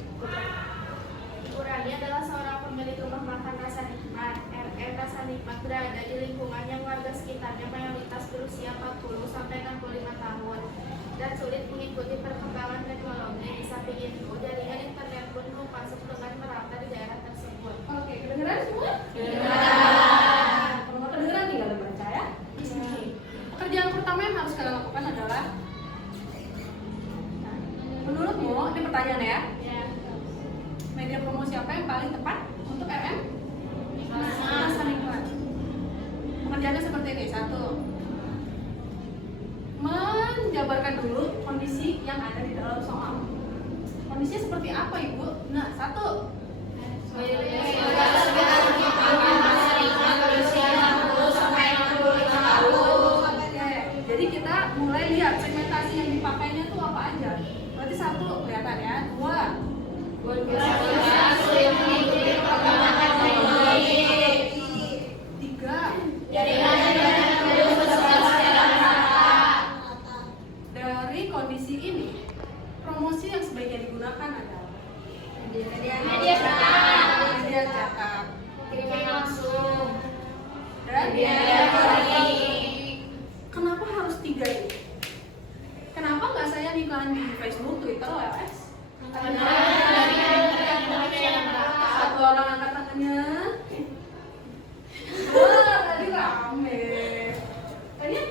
Ibu Rani adalah seorang pemilik rumah makan Rasa Nikmat. RM Rasa Nikmat berada di lingkungan yang warga sekitarnya mayoritas berusia 40-65 tahun dan sulit mengikuti perkembangan teknologi. Di samping itu, jaringan internet pun belum masuk dengan merata di daerah tersebut. Oke, kedengeran semua? Kedengeran. Kalau nggak kedengeran tinggal baca ya. Pekerjaan pertama yang harus kalian lakukan adalah, nah, menurutmu, ini pertanyaan ya. Media promosi apa yang paling tepat untuk RM? Rasa Nikmat. Pekerjaannya seperti ini. Satu, menjabarkan dulu kondisi yang ada di dalam soal. Kondisinya seperti apa, Ibu? Nah, satu, jadi kita mulai lihat segmentasi yang dipakainya tuh apa aja. Berarti satu kelihatan ya. Dua, tiga, dari kondisi ini promosi yang sebaiknya digunakan adalah media cetak, Kiriman langsung. dan kenapa harus tiga ini? Kenapa nggak saya iklan di Facebook, Twitter, OLX? Satu orang angkat tangannya. Wah, tadi rame. Tanya,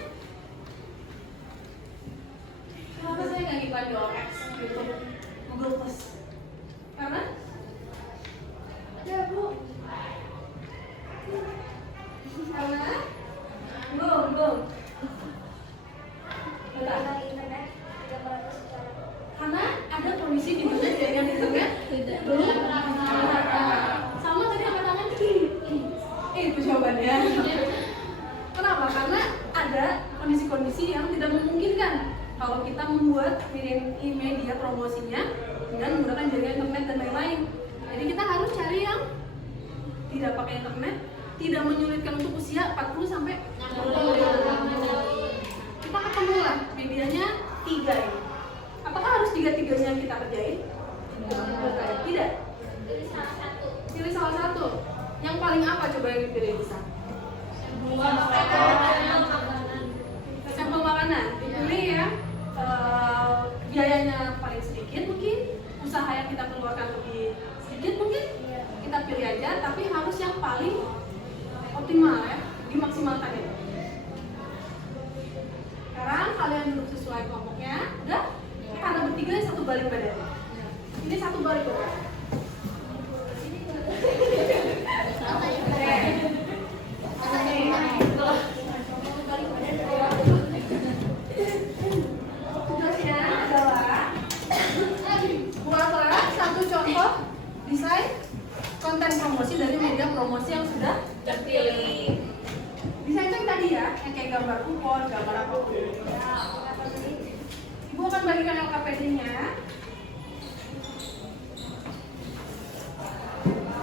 kenapa saya nggak iklan di OLX, YouTube, Google Plus? Karena ada Bu. Karena belum. Karena ada kondisi di mana jaringan internet belum merata. Sama tadi angkat tangan itu jawabannya. Kenapa? Karena ada kondisi-kondisi yang tidak memungkinkan kalau kita membuat media promosinya dengan menggunakan jaringan internet dan lain-lain. Jadi kita harus cari yang tidak pakai internet, tidak menyulitkan untuk usia 40 sampai 60 tahun. Kita ketemu lah medianya 3 ini. Apakah harus 3-3-nya yang kita kerjain? Tidak. Pilih salah satu. Yang paling apa coba yang dipilih bisa? Sampel makanan. Dipilih ya. Biayanya paling sedikit mungkin, usaha yang kita keluarkan lebih sedikit mungkin. Kita pilih aja, tapi harus yang paling optimal ya, dimaksimalkan ya. Sekarang kalian duduk sesuai kelompoknya, udah? Karena bertiga ini satu balik badan. Ini satu balik badan. Tugasnya adalah Cepat bagikan LKPD-nya.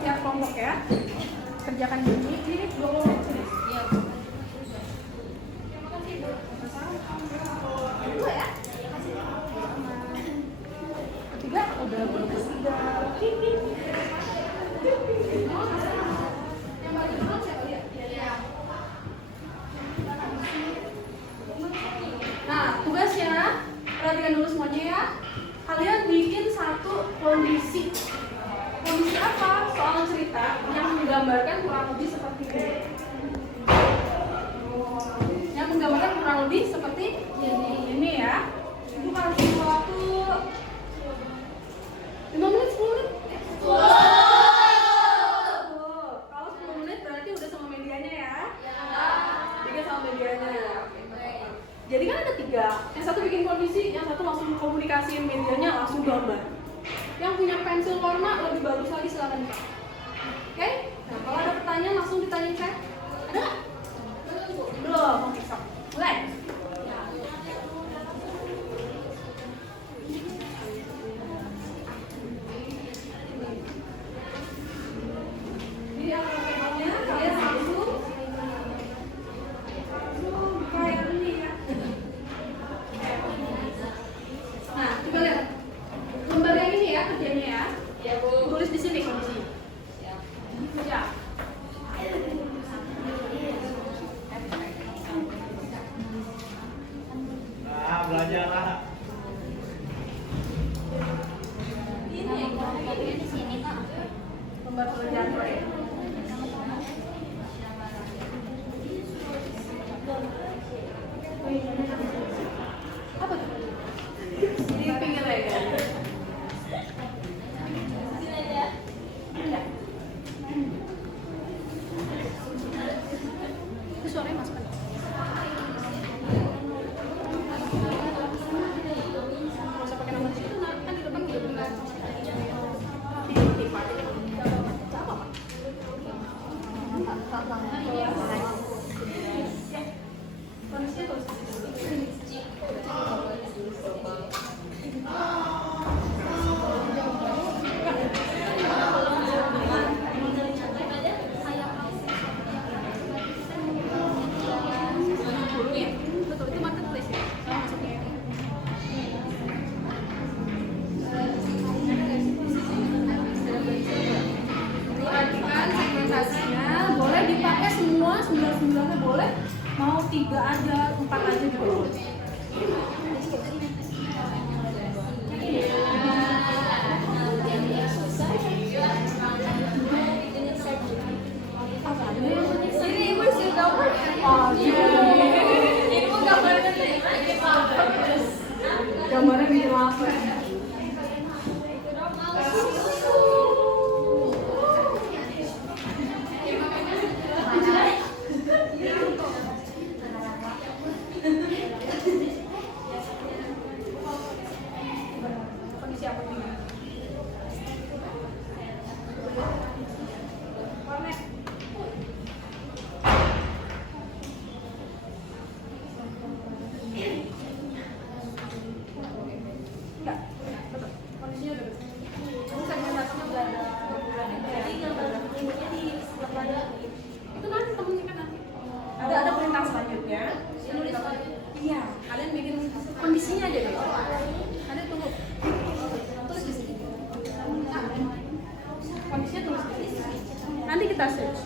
Tiap kelompok ya. Kerjakan ini 2 kelompok sini. Iya. Terima kasih Bu. Dua ya. Ketiga udah belum ketiga. Yang bagi dulu siapa ya? Iya. Nah, tugasnya perhatikan dulu semuanya ya. Kalian bikin satu kondisi. Kondisi apa? Soal cerita yang menggambarkan kurang lebih seperti ini. Yang menggambarkan kurang lebih seperti ini ya. Ibu kasih waktu 5 menit, 10 menit? 10. Kalau 10 menit berarti udah sama medianya ya? Bikin sama medianya. Jadi kan ada 3. Yang satu bikin kondisi, yang satu langsung komunikasiin medianya, langsung gambar. Yang punya pensil warna lebih bagus lagi silakan. Oke? Nah, kalau ada pertanyaan langsung ditanyain saya. Ada nggak? Belum. Oke, sok. Mulai. Jadi yang pertamanya kalian langsung kayak ini ya. Nah, coba lihat. Lembar yang ini ya kerjanya ya. Iya, Bu. Tulis di sini kondisi. Siap. Ya. Belajar lah. Ini yang di sini Kak. Lembar pekerjaan proyek. Apa tuh? Di pinggir ya kan? Enggak. Itu suaranya masuk kan? Nggak usah pakai nomor di situ, kan di depan udah benar. Kondisinya tulis. Betul, itu marketplace ya? Masuknya. Perhatikan segmentasinya, boleh dipakai semua 99-nya boleh, mau 3 aja, 4 aja juga boleh. Ini Ibu isi gambar. Oh iya. Ibu gambarnya Gambarnya bikin langsung. Kondisi apa ini? Warnet. Enggak, betul. Kondisinya udah betul. Ini segmentasinya udah ada. Jadi gambarnya di sebelah mana? Itu nanti temennya kan nanti. Ada perintah selanjutnya. Iya, kalian bikin kondisinya aja dulu. Ada tunggu. Tulis di sini. Kondisinya tulis di sini. Nanti kita search.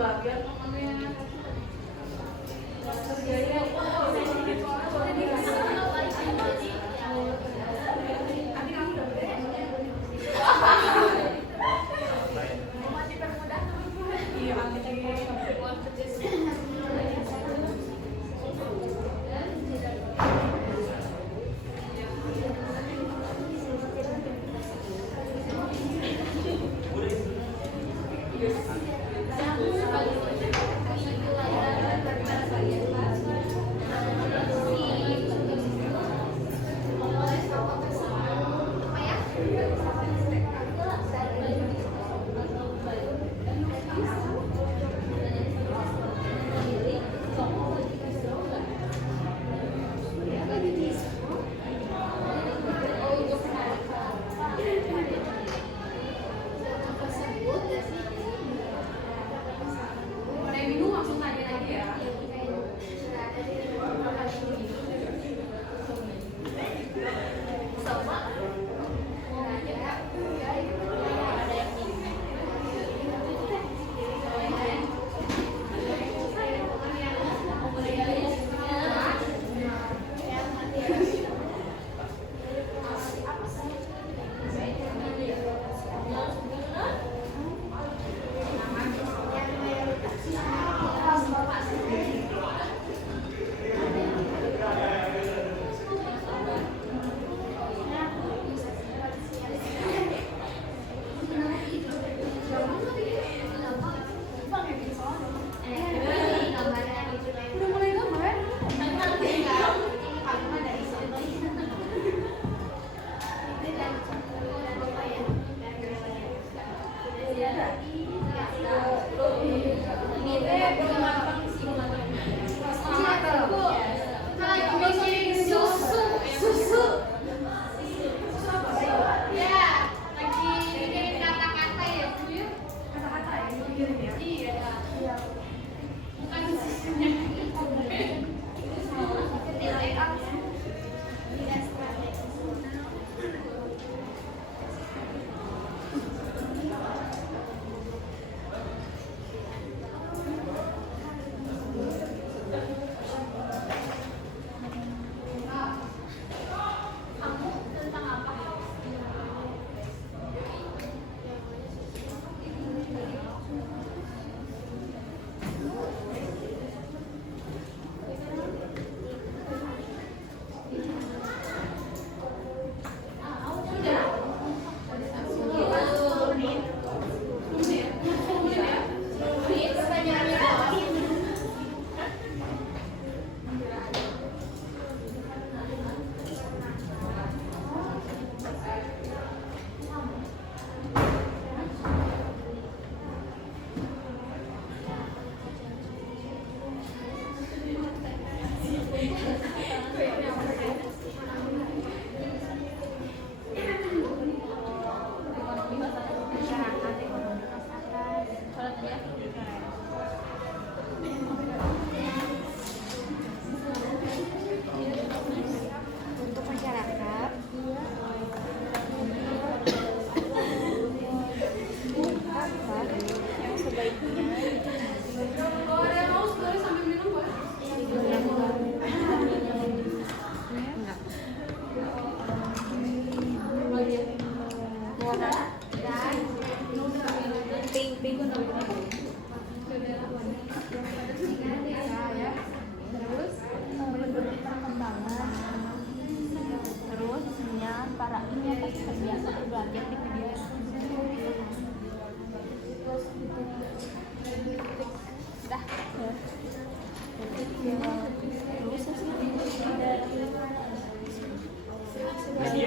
coba biar temennya kerjanya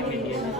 Media.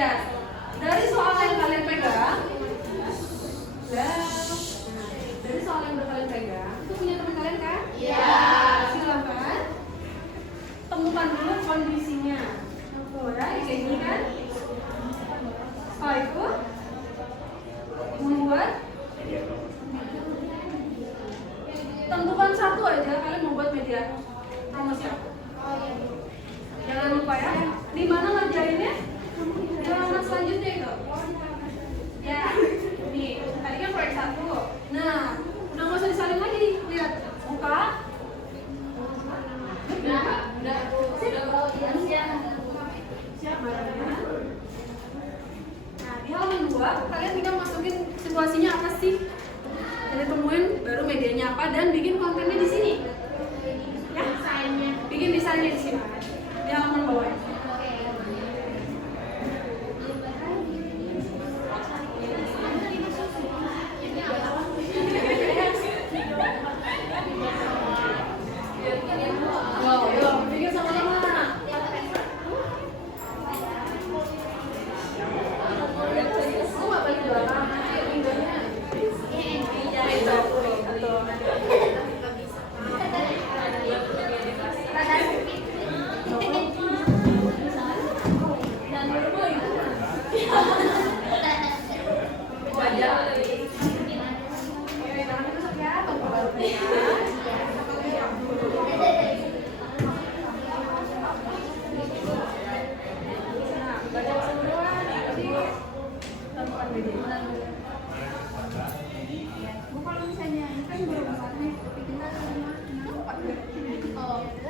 Iya. Dari soal yang kalian pegang, dari soal yang udah kalian pegang, itu punya teman kalian kan? Iya. Silakan temukan dulu kondisinya. Kayak gini kan? Setelah itu membuat, tentukan satu aja kalian membuat media promosi apa? Jangan lupa ya, di mana ngerjainnya? Di halaman selanjutnya itu. Ya, nih, tadi kan proyek 1. Nah, udah nggak usah disalin lagi, lihat, buka. Udah, siap barangnya. Nah, di halaman 2, kalian tinggal masukin situasinya apa sih? Jadi temuin baru medianya apa dan bikin kontennya di sini. Ya, bikin desainnya di sini. Di halaman bawah. Bikin sama-sama. Balik belakang.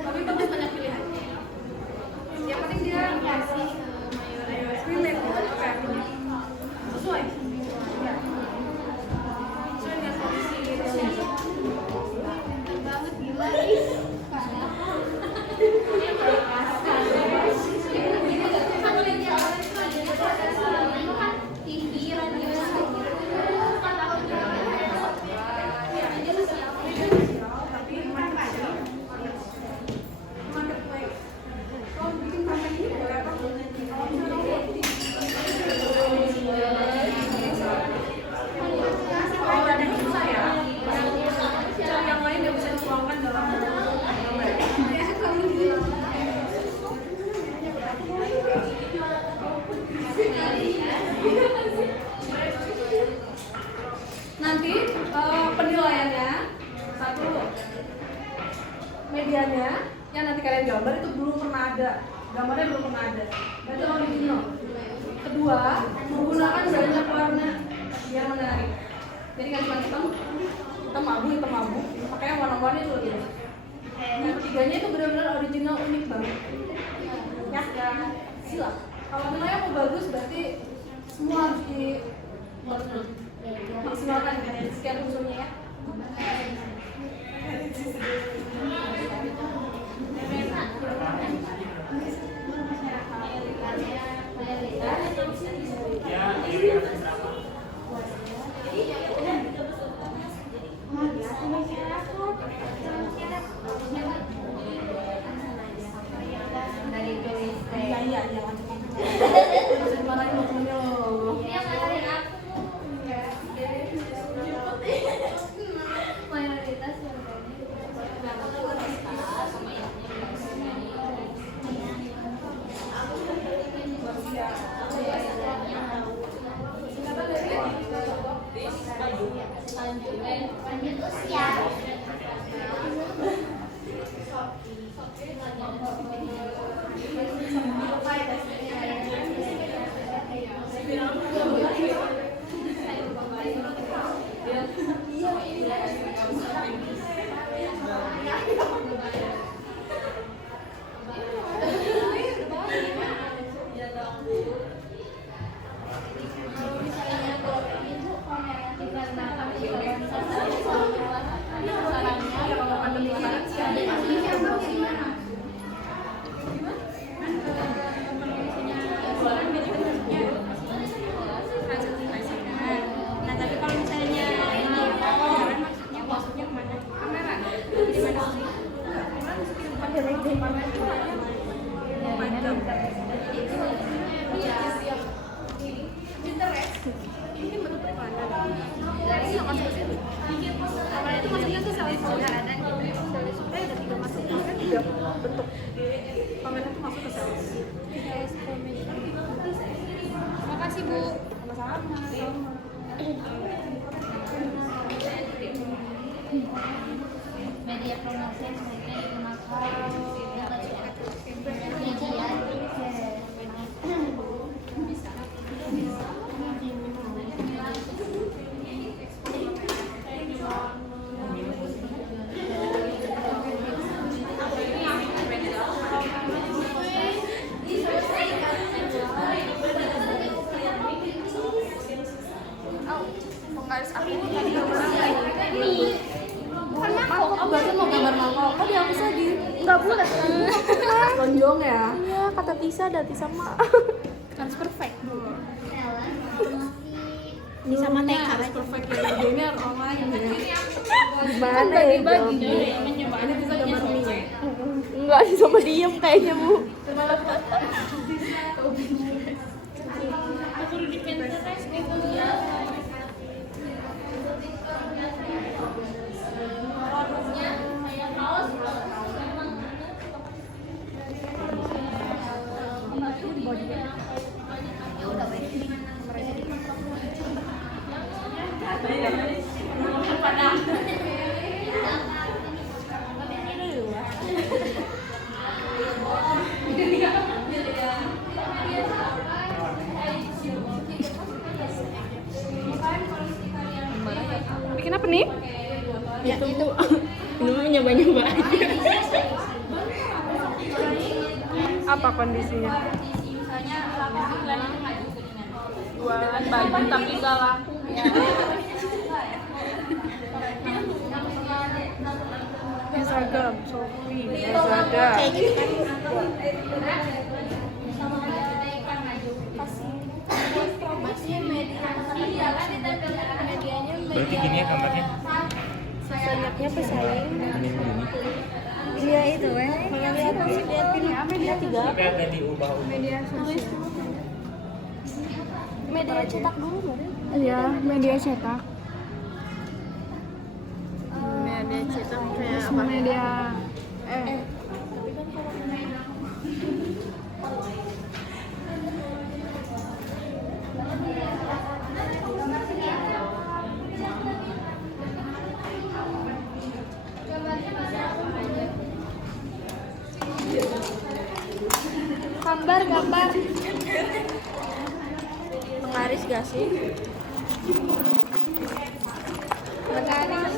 Tapi bagus banyak pilihan. Yang penting dia ngasih relate apa ya? Sesuai. Ya. Sesuai dengan kondisi gitu. Banget gila. Nanti penilaiannya 1, medianya yang nanti kalian gambar itu belum pernah ada, gambarnya belum pernah ada, itu original. 2, menggunakan banyak warna yang menarik. Jadi kan hitam abu, makanya warna-warna itu lebih. Yang 3-nya itu benar-benar original, unik banget. Ya, silap. Kalau nilainya mau bagus berarti semua harus maksimalkan sekian unsurnya ya. Iya, dimarahin temennya loh. Mayoritas yang lanjut usia. Kalau misalnya ibu komerasi karena kami juga kasih Bu. Media promosi yang sebaiknya digunakan media Penggaris aku tadi Bukan mangkok, aku barusan mau gambar mangkok. Kok dihapus lagi? nggak boleh. Lonjong ya? Iya, kata Tisa dan Tisa mah Harus perfect dulu. Ini sama TK Harus perfect ya. Ini harus online ya. gimana ya? Bagi-bagi. Ini bisa gambar mie. Enggak sih, sama diem kayaknya Bu. Bikin apa nih? Ya itu. Ini mah nyoba-nyoba aja. Apa kondisinya? Misalnya laku iklan itu maju kuningan. Jualan baju tapi nggak laku. Instagram, Shopee, Lazada. Kayak gitu kan. Berarti gini ya gambarnya. Banyaknya pesaing. Ini. Iya itu media 3. Tapi agak diubah-ubah. Media cetak dulu. Iya, media cetak. Media cetak kayak apa? Media gambar. Penggaris gak sih? Penggaris.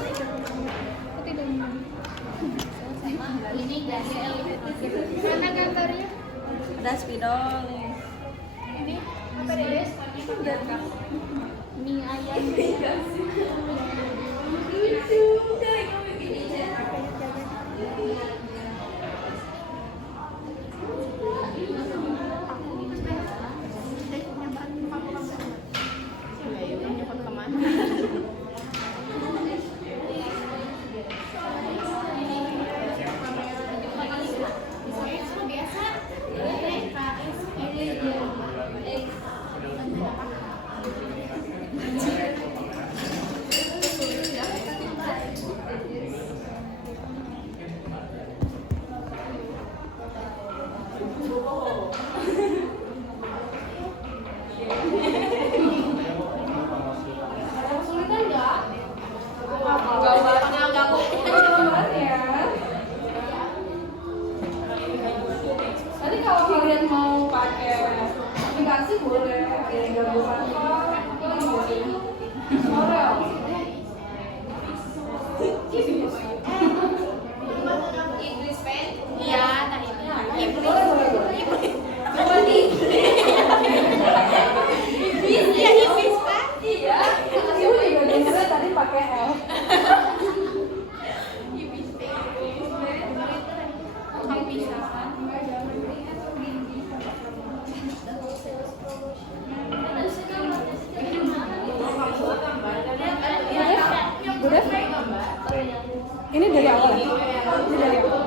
Ini dari Mana gambarnya? ada spidol nih. Ini apa deh? Mie ayam. Nanti kalau kalian mau pakai aplikasi boleh, yang gak bukan Corel. Inggris pen? Iya, tadi itu. Boleh. Inggris pen? Iya. Aku juga dengernya tadi pakai L. Ini dari awal ya? Ini dari awal.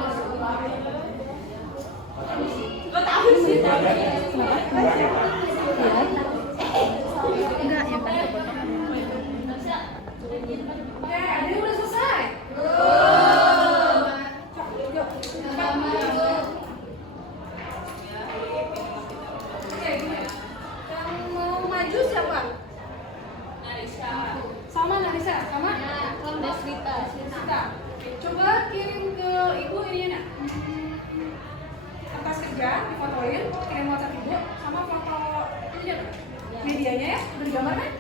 Kenapa? Iya. Enggak, yang paling kepotong. Ini udah selesai. Yang mau maju medianya ya? Udah digambar kan?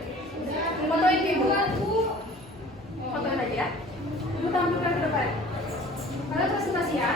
Fotoin ke ibu. Fotoin aja ya. Ibu tampilkan ke depan. Kalian presentasi ya.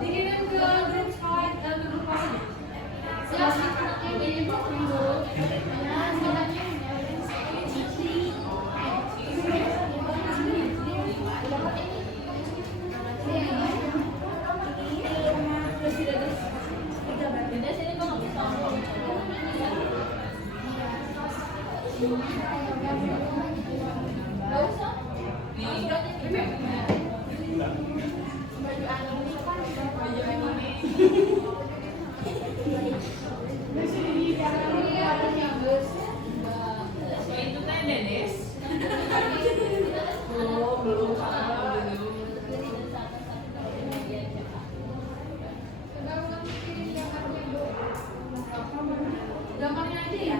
Dikirim ke grup sekolah, ke grup kelas. Gambarnya aja ya.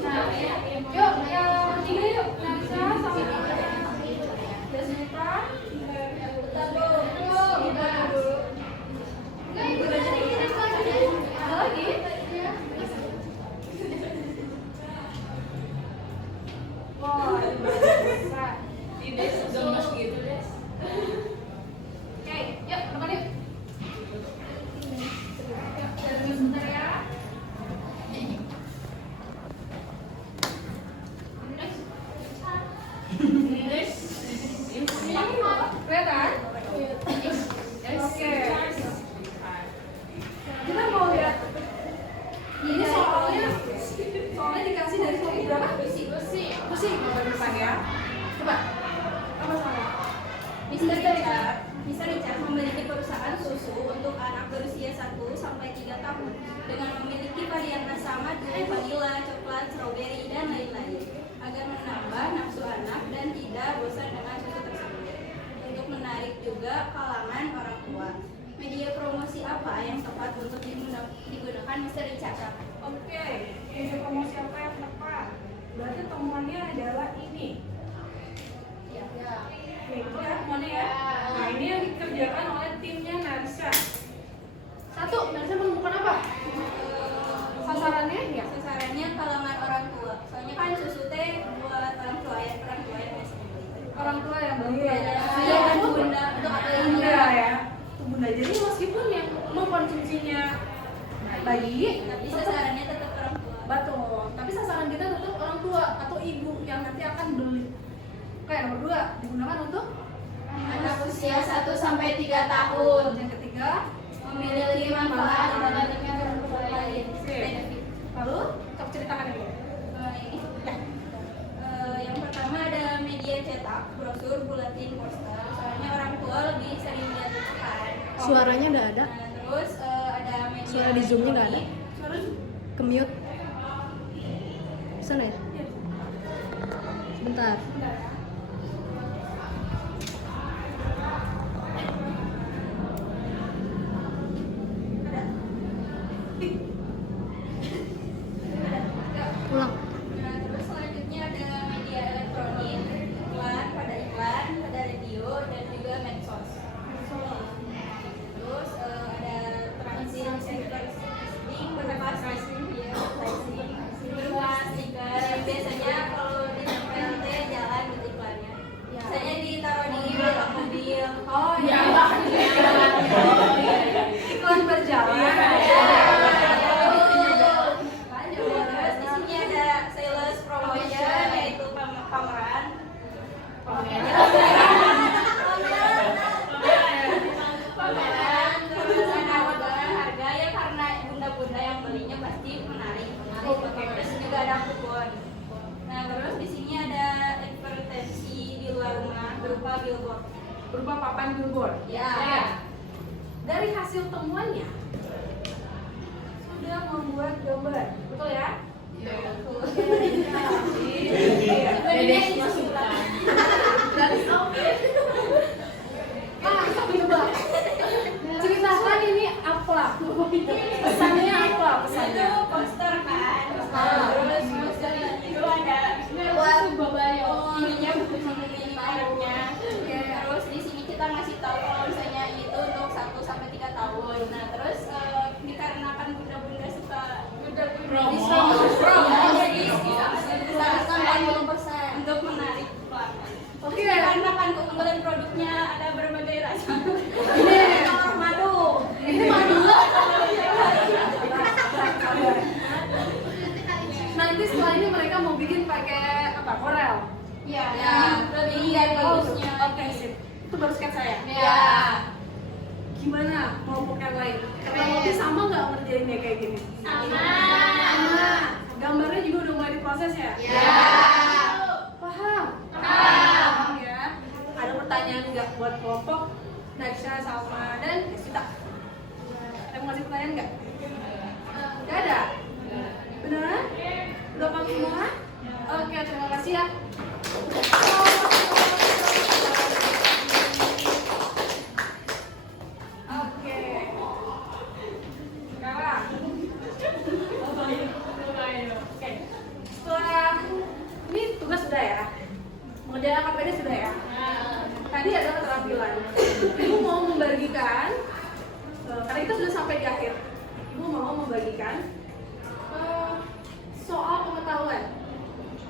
Nah, yuk yang tiga yuk. Nafisa sama Desmita. Ada lagi? Wah, bisa. Ide gemes gitu deh. Oke, yuk teman yuk. Yuk, jalan sebentar ya. Kelihatan? Oke. Kita mau lihat. Ini soalnya dikasih dari topik berapa? Besi gambar depan ya. Coba. Apa soalnya? Mr. Richard memiliki perusahaan susu untuk anak berusia 1 sampai 3 tahun dengan memiliki varian rasa madu, vanila, coklat, stroberi, dan lain-lain agar menambah nafsu anak dan tidak bosan dengan susu tersebut. Untuk menarik juga kalangan orang tua. Media promosi apa yang tepat untuk digunakan Mr. Richard? Oke, ini promosi apa yang tepat? Berarti temuannya adalah ini. Ya. Nih, itu ya temuannya ya. Nah, ini yang dikerjakan oleh timnya Narsa. Satu, Narsa menemukan apa? Sasarannya ya? Sasarannya kalangan orang tua. Soalnya kan susu teh buat orang tua yang biasa membeli. Orang tua yang beli ya. Iya, dan bunda untuk apa ini? Bunda ya. Tuh, Bunda, jadi meskipun yang mengkonsumsinya bayi, Tapi sasarannya tetap orang tua. betul. Tapi sasaran kita tetap orang tua atau ibu yang nanti akan beli. Oke, nomor 2 digunakan untuk Anak usia 1 sampai 3 tahun. yang ketiga. Memiliki manfaat dibandingkan produk lain. Oke. Lalu, coba ceritakan ini. Ini. Yang pertama ada media cetak, brosur, buletin, poster. Soalnya orang tua lebih sering lihat itu kan. Suaranya udah ada? Nah, terus ada media Suara di Zoom-nya nggak ada? Suara Ke-mute. Sana ya? Sebentar. Ulang. Nah, terus selanjutnya ada media elektronik, iklan, pada radio, dan juga medsos. Terus ada transit, berupa stiker yang biasanya kalau di tempel teh jalan gitu Terus di sini ada advertensi di luar rumah berupa billboard. Berupa papan billboard. Ya. Dari hasil temuannya sudah membuat gambar, betul ya? Iya. Coba ceritakan ini apa? Pesannya apa? Pesannya? Itu poster kan. Terus poster itu ada ininya buku mereknya. Terus di sini kita ngasih tahu kalau misalnya itu untuk 1 sampai 3 tahun. Nah, terus dikarenakan bunda-bunda suka diskon untuk menarik pelanggan. Oke. Karena kan keunggulan produknya ada berbagai rasa. Ini madu. ini madu. Nanti setelah ini mereka mau bikin pakai apa? Corel. Ya, Ya, lebih bagusnya. Oke, sip. Itu baru sketsa ya? Ya. Gimana kelompok yang lain? Kurang lebih sama nggak ngerjainnya kayak gini? Sama. Gambarnya juga udah mulai diproses ya? Ya. Paham? Paham. Ya. Ada pertanyaan nggak buat kelompok Naksha, Salma, dan Desita? Ada yang mau ngasih pertanyaan nggak? Nggak ada? Beneran? Udah paham semua? Oke, terima kasih ya. Oke. Sekarang. Oke. Setelah ini tugas sudah ya. Mengerjakan KPD sudah ya. Tadi ada keterampilan. Ibu mau membagikan karena kita sudah sampai di akhir. Ibu mau membagikan soal pengetahuan.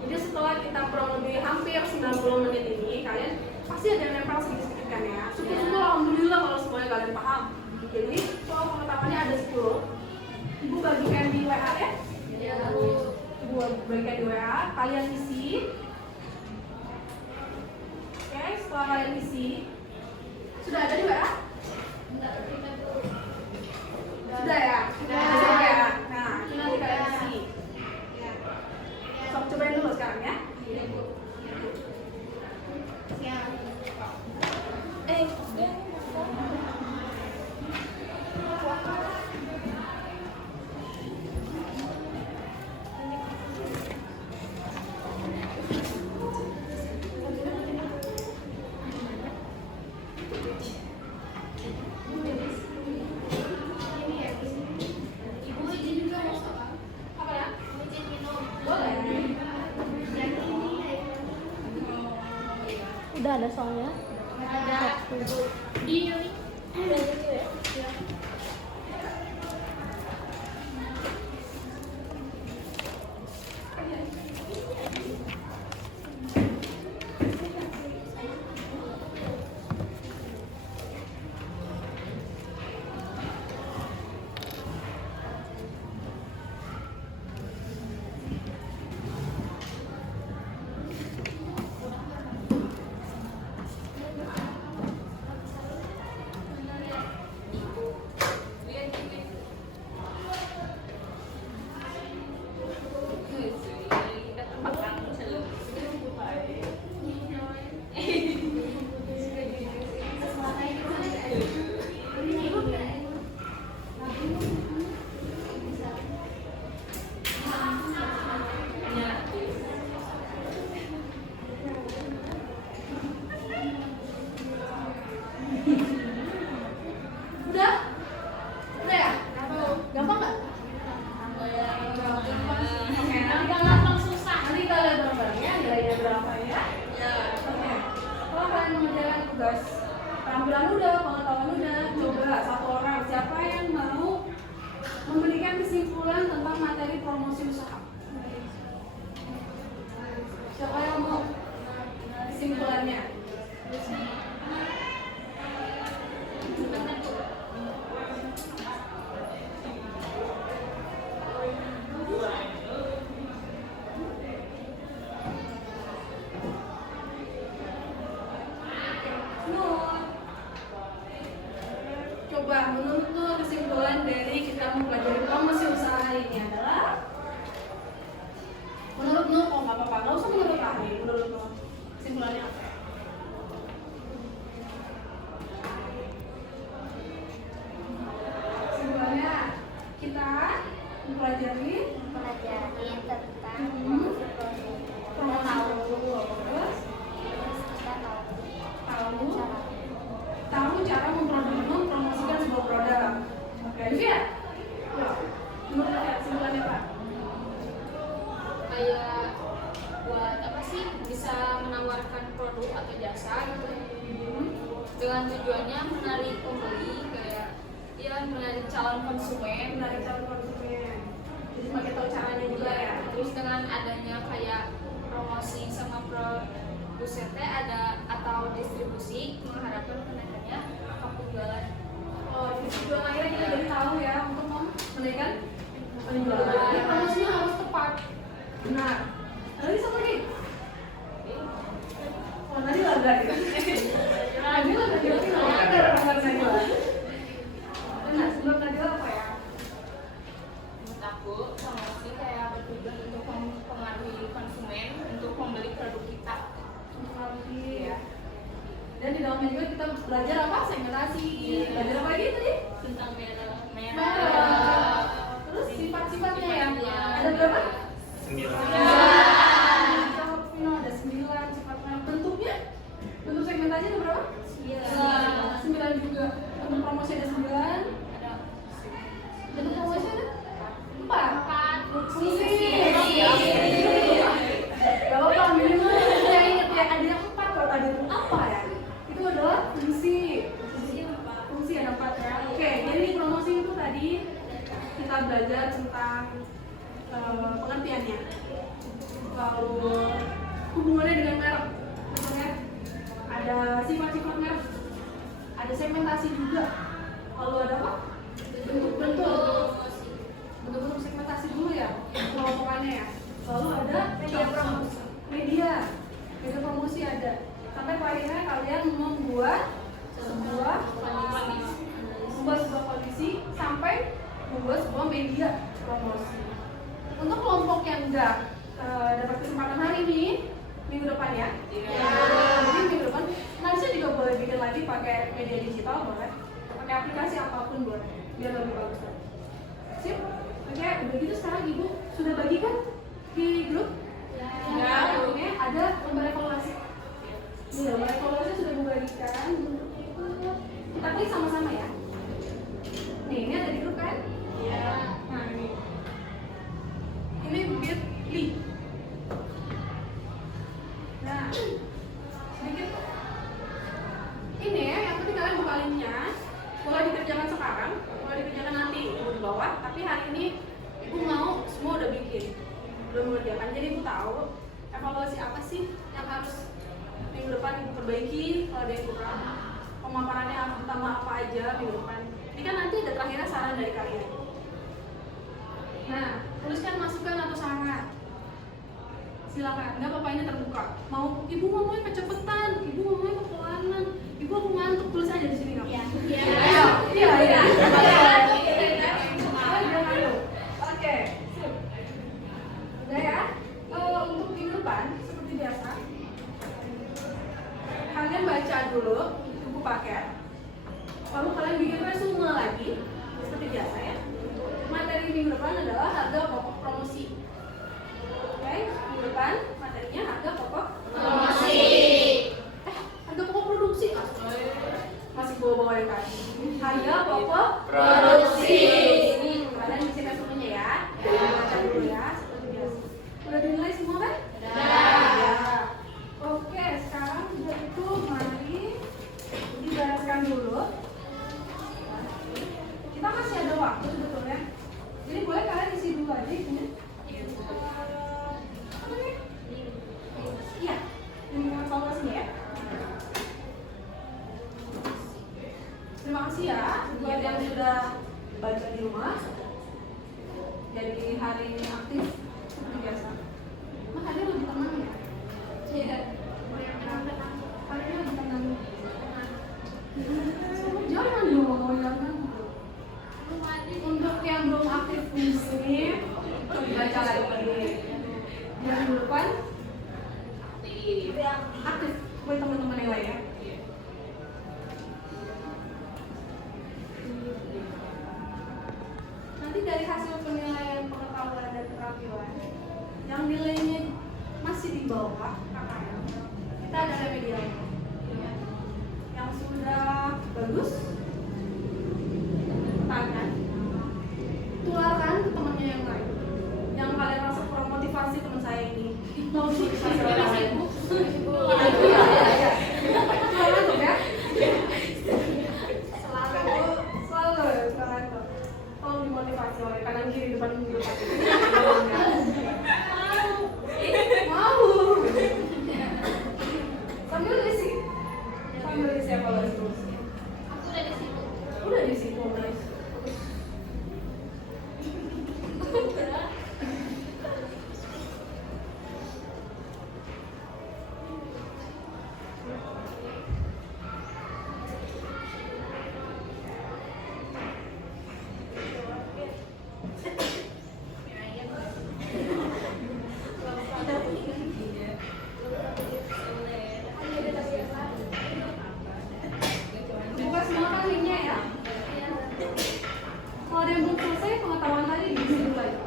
Jadi setelah kita kurang lebih hampir 90 menit ini, kalian pasti ada yang nempel sedikit-sedikit kan ya. Syukur-syukur alhamdulillah kalau semuanya kalian paham. Jadi soal pengetahuannya ada 10. Ibu bagikan di WA ya. Ibu bagikan di WA, kalian isi. Oke, setelah kalian isi, sudah ada di WA? Sudah ya? Sudah ya? Nah, itu nanti kalian isi. Sok cobain dulu sekarang ya. Ibu izin juga mau apa ya? Izin minum. Boleh. Udah ada soalnya. Ada di ini. Udah? Udah ya? Gampang nggak? Oke, nanti gampang susah. Nanti kita lihat bareng-bareng ya, nilainya berapa ya? Oke. Kalau kalian mengerjakan tugas, tampilan udah, pengetahuan udah, coba satu orang siapa yang mau memberikan kesimpulan tentang materi promosi usaha? Siapa yang mau kesimpulannya? Coba menurut Nur, kesimpulan dari kita mempelajari promosi usaha ini adalah menurut Nur, oh nggak apa-apa, nggak usah kesimpulannya apa? Kesimpulannya kita mempelajari tentang tahu cara mempromosikan sebuah produk. Oke, ya. Menurut saya kesimpulannya Pak? Kayak buat apa sih, bisa menawarkan produk atau jasa gitu dengan tujuannya menarik pembeli, kayak ya menarik calon konsumen. Jadi pakai tahu caranya juga ya. Terus dengan adanya kayak promosi sama produsen teh ada atau distribusi, mengharapkan kenaikannya angka penjualan. Oh, di tujuan akhirnya kita jadi tahu ya untuk menaikkan penjualan. Jadi promosinya harus tepat. Benar. Tadi satu lagi. Oh, tadi enggak gitu. Nadila enggak jawab. Benar, sebelum Nadila apa ya? Menurut aku promosi kayak bertujuan untuk mempengaruhi konsumen untuk membeli produk kita. Ya. Dan di dalamnya juga kita belajar apa? Segmentasi. Belajar apa lagi tadi? Tentang merek. Terus sifat-sifatnya ya. Ada berapa? 9. Ada 9 sifat merek. Bentuknya? Bentuk segmentasi ada berapa? 9 juga. Bentuk promosi ada 9. Bentuk promosi ada 4. Fungsi. Gak apa-apa, minimal saya ingat ya ada yang 4. Kalau tadi itu apa ya? Itu adalah fungsi. Fungsi ada 4 ya. Oke, jadi di promosi itu tadi kita belajar tentang pengertiannya. Lalu hubungannya dengan merek. Misalnya ada sifat-sifat merek. Ada segmentasi juga. Lalu ada apa? Bentuk-bentuk segmentasi dulu ya, kelompokannya ya. Lalu ada media promosi ada. Sampai akhirnya kalian membuat sebuah kondisi sampai membuat sebuah media promosi. Untuk kelompok yang enggak dapat kesempatan hari ini, minggu depan ya. Jadi minggu depan nanti juga boleh bikin lagi pakai media digital, boleh pakai aplikasi apapun boleh, biar lebih bagus lagi. Sip. Oke, udah gitu sekarang ibu sudah bagikan di grup? Ya. Oke, ada lembar evaluasi. Nih, lembar evaluasi sudah dibagikan. Kita klik sama-sama ya. Nih, ini ada di grup kan? Iya. Nah, ini bit.ly. Nah, sedikit. Ini ya, yang penting kalian buka linknya. Boleh dikerjakan sekarang, boleh dikerjakan nanti ibu di bawah. Tapi hari ini ibu mau semua udah bikin, udah mengerjakan. Jadi ibu tahu evaluasi apa sih yang harus minggu depan ibu perbaiki. Kalau ada yang kurang, pemaparannya harus ditambah apa aja minggu depan. Ini kan nanti ada terakhirnya saran dari kalian. Nah, tuliskan masukan atau saran. Silakan, nggak apa-apa, ini terbuka. Mau ibu ngomongnya kecepatan, ibu ngomongnya kepelanan, ibu aku ngantuk, tulis aja di sini. Iya. Iya. Oke. Udah ya. Untuk minggu depan seperti biasa, kalian baca dulu buku paket, lalu kalian bikin resume lagi seperti biasa ya. Materi minggu depan adalah harga pokok promosi. Oke, minggu depan materinya harga pokok promosi. Harga pokok produksi masih bawa-bawa yang tadi. Harga pokok produksi. Ini kalian isi resumenya ya. Baca dulu ya, seperti biasa. Udah dinilai semua kan? Ya. Oke, sekarang sudah itu mari dibereskan dulu. Kita masih ada waktu sebetulnya. Jadi boleh kalian isi dulu aja ini. Apa nih? Iya, ini evaluasinya ya. Terima kasih ya buat yang sudah baca di rumah. Jadi hari ini aktif seperti biasa. Nah, hari ini lebih tenang ya. Iya. Hari ini lebih tenang. Jangan dong, jangan. Untuk yang belum aktif di sini, baca lagi. Yang depan aktif buat teman-teman yang lain ya. Nanti dari hasil penilaian pengetahuan dan keterampilan yang nilainya masih di bawah KKM, kita ada remedial. Yang sudah bagus, tangan, tularkan ke temannya yang lain. Yang kalian rasa kurang motivasi, teman saya ini mau motivasi orang lain. Selalu. Tolong dimotivasi oleh kanan kiri depan belakang. Mau. Sambil isi evaluasi terus. Aku udah di situ. Udah di situ, guys. Buka semua kan linknya ya. Kalau ada yang belum selesai pengetahuan tadi diisi dulu lagi.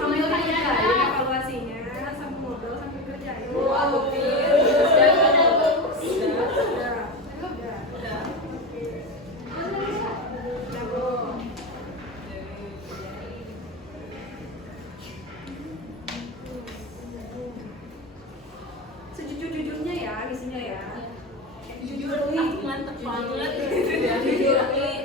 Sambil kerjain evaluasinya, sambil ngobrol, sambil kerjain. Sejujur-jujurnya ya, isinya ya. Jujur nih, mantep banget. Jujur nih.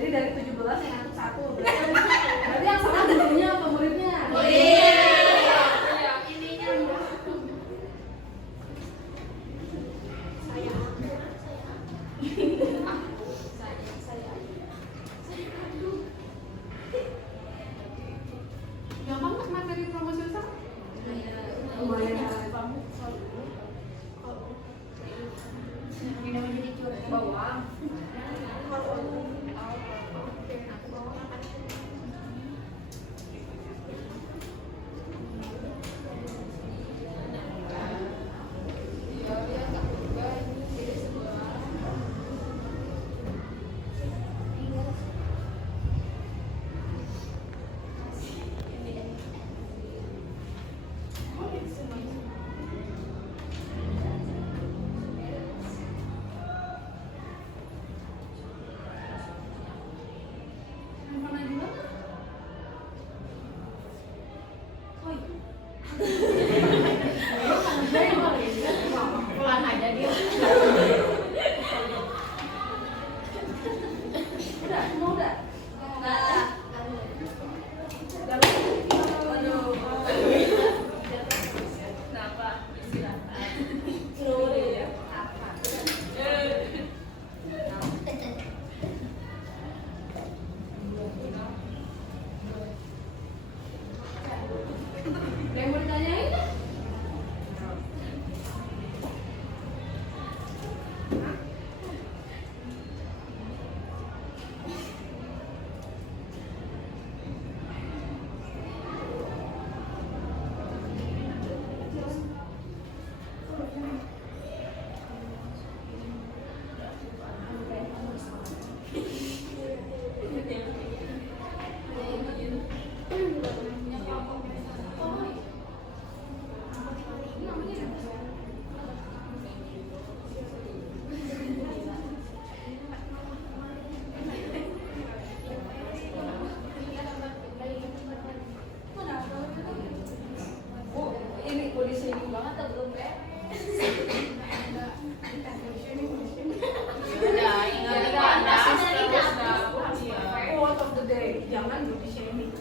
Jadi dari 17 yang aku 1. Berarti yang salah gurunya apa muridnya? Gampang nggak materi promosi usaha? Lumayan. Bawah. Pulang aja dia. Udah, mau udah? Enggak. Kenapa? Ada yang mau ditanyain? Ini body shaming banget atau belum kayak? Quote of the day, jangan body shaming.